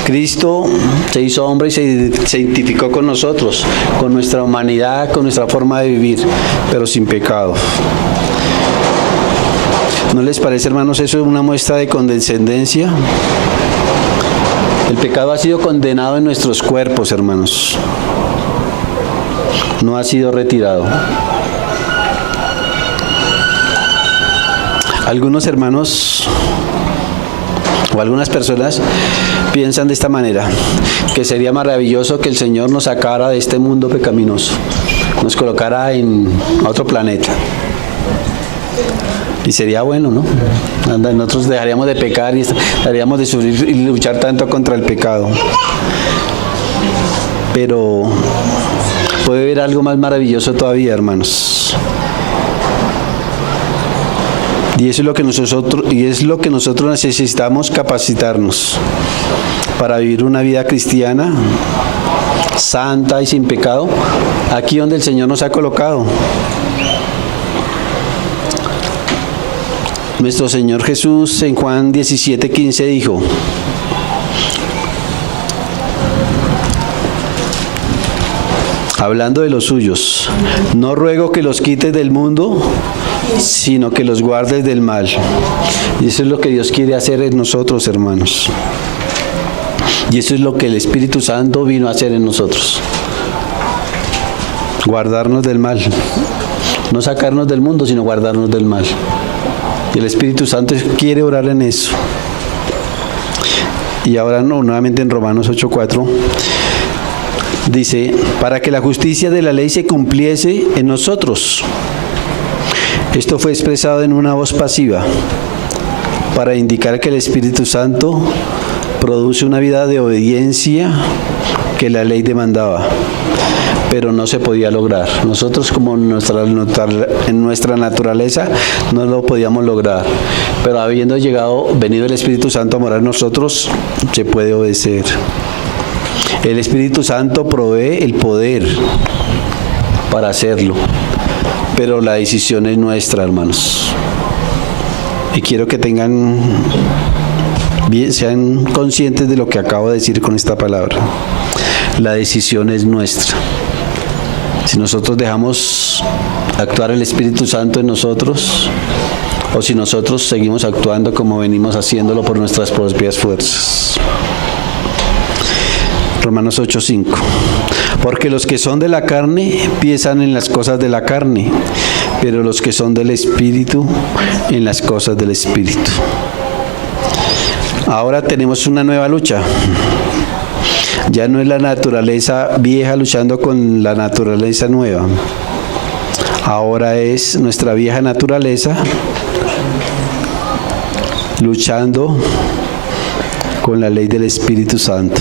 Cristo se hizo hombre y se identificó con nosotros, con nuestra humanidad, con nuestra forma de vivir, pero sin pecado. ¿No les parece, hermanos, eso es una muestra de condescendencia? El pecado ha sido condenado en nuestros cuerpos, hermanos. No ha sido retirado. Algunos hermanos o algunas personas piensan de esta manera, que sería maravilloso que el Señor nos sacara de este mundo pecaminoso, nos colocara en otro planeta. Y sería bueno, ¿no? Nosotros dejaríamos de pecar y dejaríamos de sufrir y luchar tanto contra el pecado. Pero puede haber algo más maravilloso todavía, hermanos. Y es lo que nosotros necesitamos capacitarnos para vivir una vida cristiana santa y sin pecado, aquí donde el Señor nos ha colocado. Nuestro Señor Jesús en Juan 17:15 dijo: hablando de los suyos, no ruego que los quites del mundo, sino que los guardes del mal. Y eso es lo que Dios quiere hacer en nosotros, hermanos. Y eso es lo que el Espíritu Santo vino a hacer en nosotros. Guardarnos del mal. No sacarnos del mundo, sino guardarnos del mal. Y el Espíritu Santo quiere orar en eso. Y ahora nuevamente en Romanos 8:4 dice: para que la justicia de la ley se cumpliese en nosotros. Esto fue expresado en una voz pasiva para indicar que el Espíritu Santo produce una vida de obediencia que la ley demandaba, pero no se podía lograr. Nosotros, como en nuestra naturaleza, no lo podíamos lograr, pero habiendo venido el Espíritu Santo a morar en nosotros, se puede obedecer. El Espíritu Santo provee el poder para hacerlo, pero la decisión es nuestra, hermanos. Y quiero que sean conscientes de lo que acabo de decir con esta palabra. La decisión es nuestra. Si nosotros dejamos actuar el Espíritu Santo en nosotros, o si nosotros seguimos actuando como venimos haciéndolo por nuestras propias fuerzas. Romanos 8:5. Porque los que son de la carne piensan en las cosas de la carne, pero los que son del Espíritu en las cosas del Espíritu. Ahora tenemos una nueva lucha. Ya no es la naturaleza vieja luchando con la naturaleza nueva. Ahora es nuestra vieja naturaleza luchando con la ley del Espíritu Santo.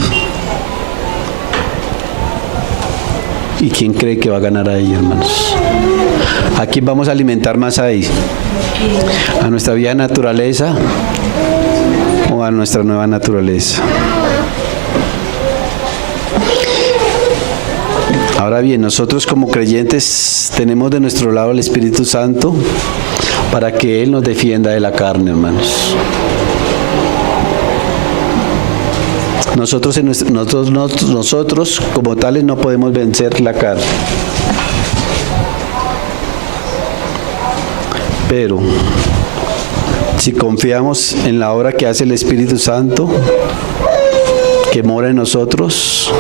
¿Y quién cree que va a ganar ahí, hermanos? ¿A quién vamos a alimentar más ahí? ¿A nuestra vieja naturaleza o a nuestra nueva naturaleza? Ahora bien, nosotros como creyentes tenemos de nuestro lado el Espíritu Santo para que Él nos defienda de la carne, hermanos. Nosotros como tales no podemos vencer la carne. Pero si confiamos en la obra que hace el Espíritu Santo, que mora en nosotros,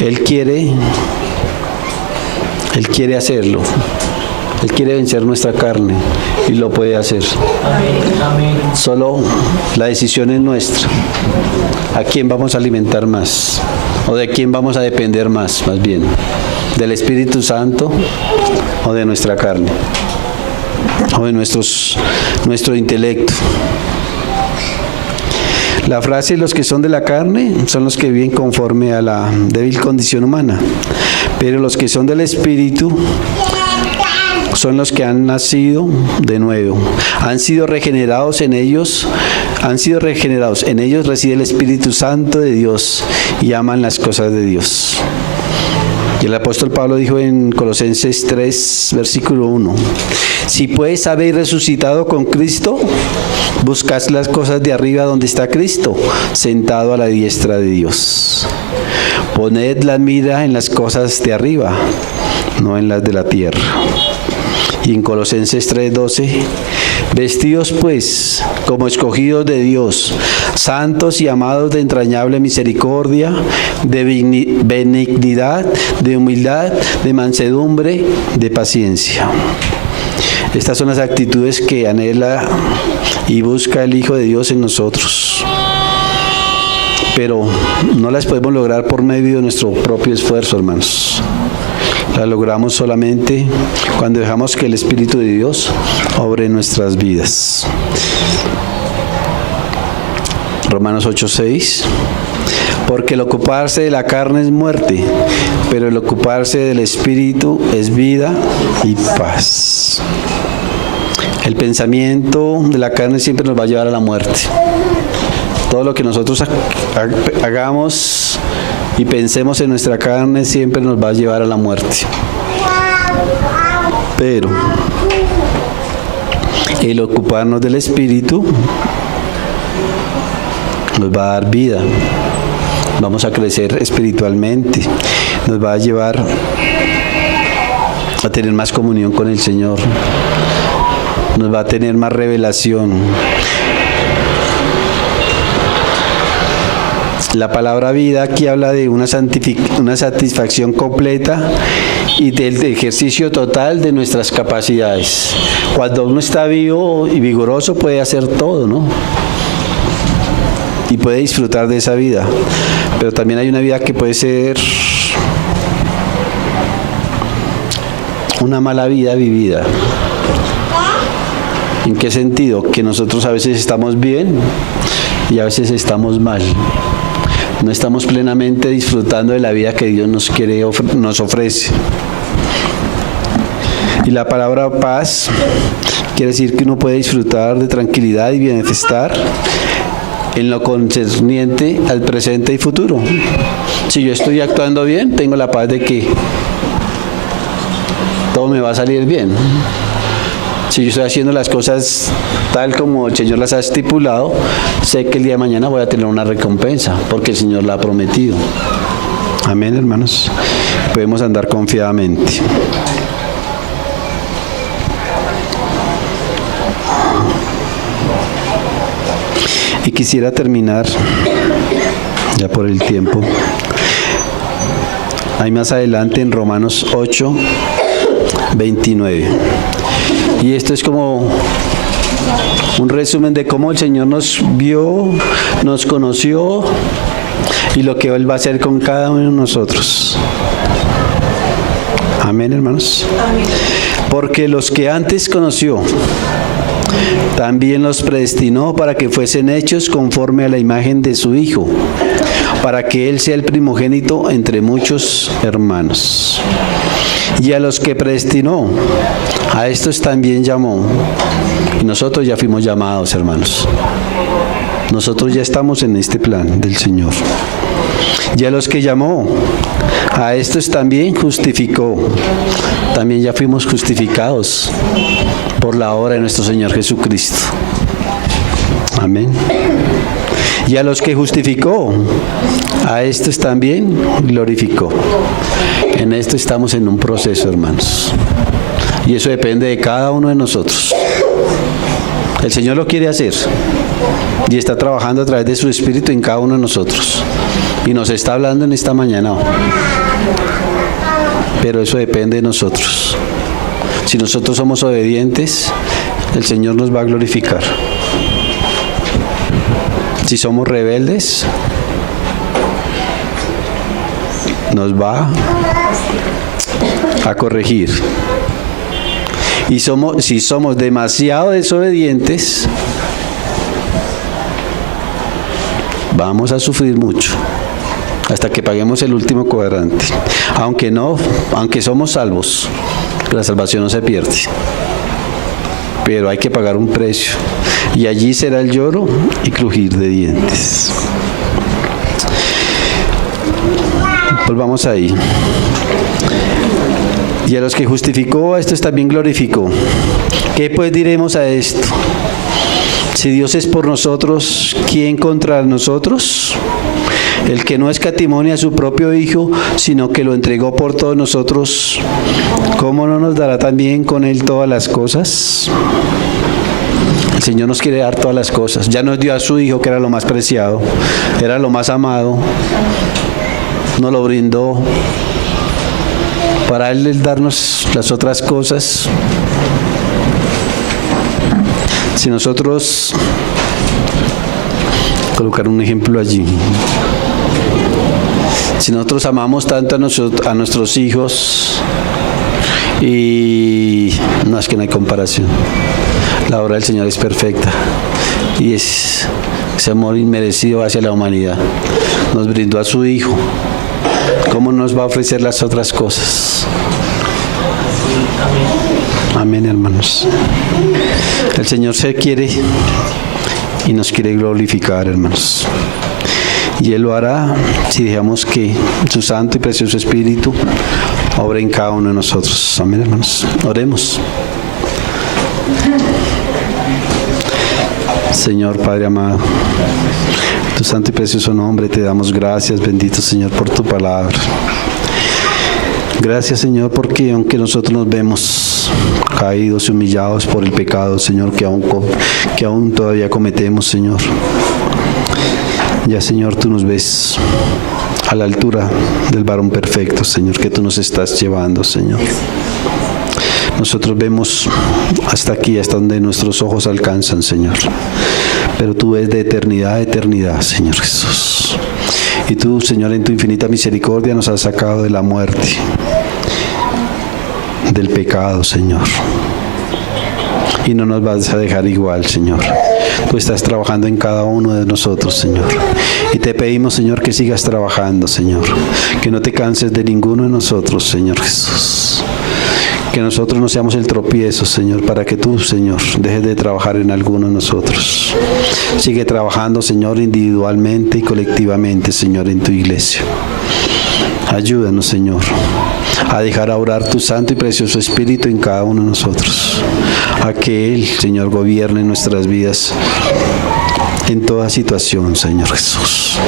Él quiere hacerlo. Él quiere vencer nuestra carne y lo puede hacer. Solo la decisión es nuestra. ¿A quién vamos a alimentar más? ¿O de quién vamos a depender más bien? ¿Del Espíritu Santo o de nuestra carne? ¿O de nuestro intelecto? La frase los que son de la carne son los que viven conforme a la débil condición humana, pero los que son del Espíritu son los que han nacido de nuevo, han sido regenerados en ellos reside el Espíritu Santo de Dios y aman las cosas de Dios. Y el apóstol Pablo dijo en Colosenses 3, versículo 1, si pues habéis resucitado con Cristo, buscad las cosas de arriba donde está Cristo, sentado a la diestra de Dios. Poned la mira en las cosas de arriba, no en las de la tierra. Y en Colosenses 3:12, vestidos pues como escogidos de Dios, santos y amados de entrañable misericordia, de benignidad, de humildad, de mansedumbre, de paciencia. Estas son las actitudes que anhela y busca el Hijo de Dios en nosotros. Pero no las podemos lograr por medio de nuestro propio esfuerzo, hermanos. La logramos solamente cuando dejamos que el Espíritu de Dios obre en nuestras vidas. Romanos 8:6. Porque el ocuparse de la carne es muerte, pero el ocuparse del Espíritu es vida y paz. El pensamiento de la carne siempre nos va a llevar a la muerte. Todo lo que nosotros hagamos y pensemos en nuestra carne siempre nos va a llevar a la muerte. Pero el ocuparnos del Espíritu nos va a dar vida. Vamos a crecer espiritualmente. Nos va a llevar a tener más comunión con el Señor. Nos va a tener más revelación. La palabra vida aquí habla de una satisfacción completa y del ejercicio total de nuestras capacidades. Cuando uno está vivo y vigoroso puede hacer todo, ¿no? Y puede disfrutar de esa vida. Pero también hay una vida que puede ser una mala vida vivida. ¿En qué sentido? Que nosotros a veces estamos bien y a veces estamos mal. No estamos plenamente disfrutando de la vida que Dios nos ofrece. Y la palabra paz quiere decir que uno puede disfrutar de tranquilidad y bienestar en lo concerniente al presente y futuro. Si yo estoy actuando bien, tengo la paz de que todo me va a salir bien. Si yo estoy haciendo las cosas tal como el Señor las ha estipulado, sé que el día de mañana voy a tener una recompensa, porque el Señor la ha prometido. Amén, hermanos. Podemos andar confiadamente. Y quisiera terminar, ya por el tiempo, ahí más adelante en Romanos 8, 29. Y esto es como un resumen de cómo el Señor nos vio, nos conoció y lo que Él va a hacer con cada uno de nosotros. Amén, hermanos. Porque los que antes conoció, también los predestinó para que fuesen hechos conforme a la imagen de su Hijo, para que Él sea el primogénito entre muchos hermanos. Y a los que predestinó, a estos también llamó. Y nosotros ya fuimos llamados, hermanos. Nosotros ya estamos en este plan del Señor. Y a los que llamó, a estos también justificó. También ya fuimos justificados por la obra de nuestro Señor Jesucristo. Amén. Y a los que justificó, a estos también glorificó. En esto estamos en un proceso, hermanos. Y eso depende de cada uno de nosotros. El Señor lo quiere hacer. Y está trabajando a través de su Espíritu en cada uno de nosotros. Y nos está hablando en esta mañana. Pero eso depende de nosotros. Si nosotros somos obedientes, el Señor nos va a glorificar. Si somos rebeldes, nos va a corregir. Y si somos demasiado desobedientes, vamos a sufrir mucho hasta que paguemos el último cuadrante. Aunque somos salvos, la salvación no se pierde. Pero hay que pagar un precio. Y allí será el lloro y crujir de dientes. Volvamos ahí. Y a los que justificó, a estos también glorificó. ¿Qué pues diremos a esto? Si Dios es por nosotros, ¿quién contra nosotros? El que no escatimó a su propio Hijo, sino que lo entregó por todos nosotros, ¿cómo no nos dará también con Él todas las cosas? El Señor nos quiere dar todas las cosas. Ya nos dio a su Hijo, que era lo más preciado, era lo más amado. Nos lo brindó para Él darnos las otras cosas. Si nosotros, colocar un ejemplo allí, si nosotros amamos tanto a nuestros hijos, y no, es que no hay comparación. La obra del Señor es perfecta y es ese amor inmerecido hacia la humanidad. Nos brindó a su Hijo. ¿Cómo nos va a ofrecer las otras cosas? Amén, hermanos. El Señor se quiere y nos quiere glorificar, hermanos. Y Él lo hará si dejamos que su Santo y Precioso Espíritu obre en cada uno de nosotros. Amén, hermanos. Oremos. Señor Padre amado, en tu santo y precioso nombre te damos gracias, bendito Señor, por tu palabra. Gracias, Señor, porque aunque nosotros nos vemos caídos y humillados por el pecado, Señor, que aún todavía cometemos, Señor, ya, Señor, tú nos ves a la altura del varón perfecto, Señor, que tú nos estás llevando, Señor. Nosotros vemos hasta aquí, hasta donde nuestros ojos alcanzan, Señor. Pero tú ves de eternidad a eternidad, Señor Jesús. Y tú, Señor, en tu infinita misericordia nos has sacado de la muerte, del pecado, Señor. Y no nos vas a dejar igual, Señor. Tú estás trabajando en cada uno de nosotros, Señor. Y te pedimos, Señor, que sigas trabajando, Señor. Que no te canses de ninguno de nosotros, Señor Jesús. Que nosotros no seamos el tropiezo, Señor, para que tú, Señor, dejes de trabajar en alguno de nosotros. Sigue trabajando, Señor, individualmente y colectivamente, Señor, en tu iglesia. Ayúdanos, Señor, a dejar obrar tu Santo y Precioso Espíritu en cada uno de nosotros. A que Él, Señor, gobierne nuestras vidas en toda situación, Señor Jesús.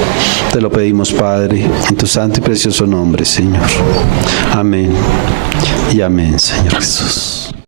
Te lo pedimos, Padre, en tu santo y precioso nombre, Señor. Amén y amén, Señor Jesús.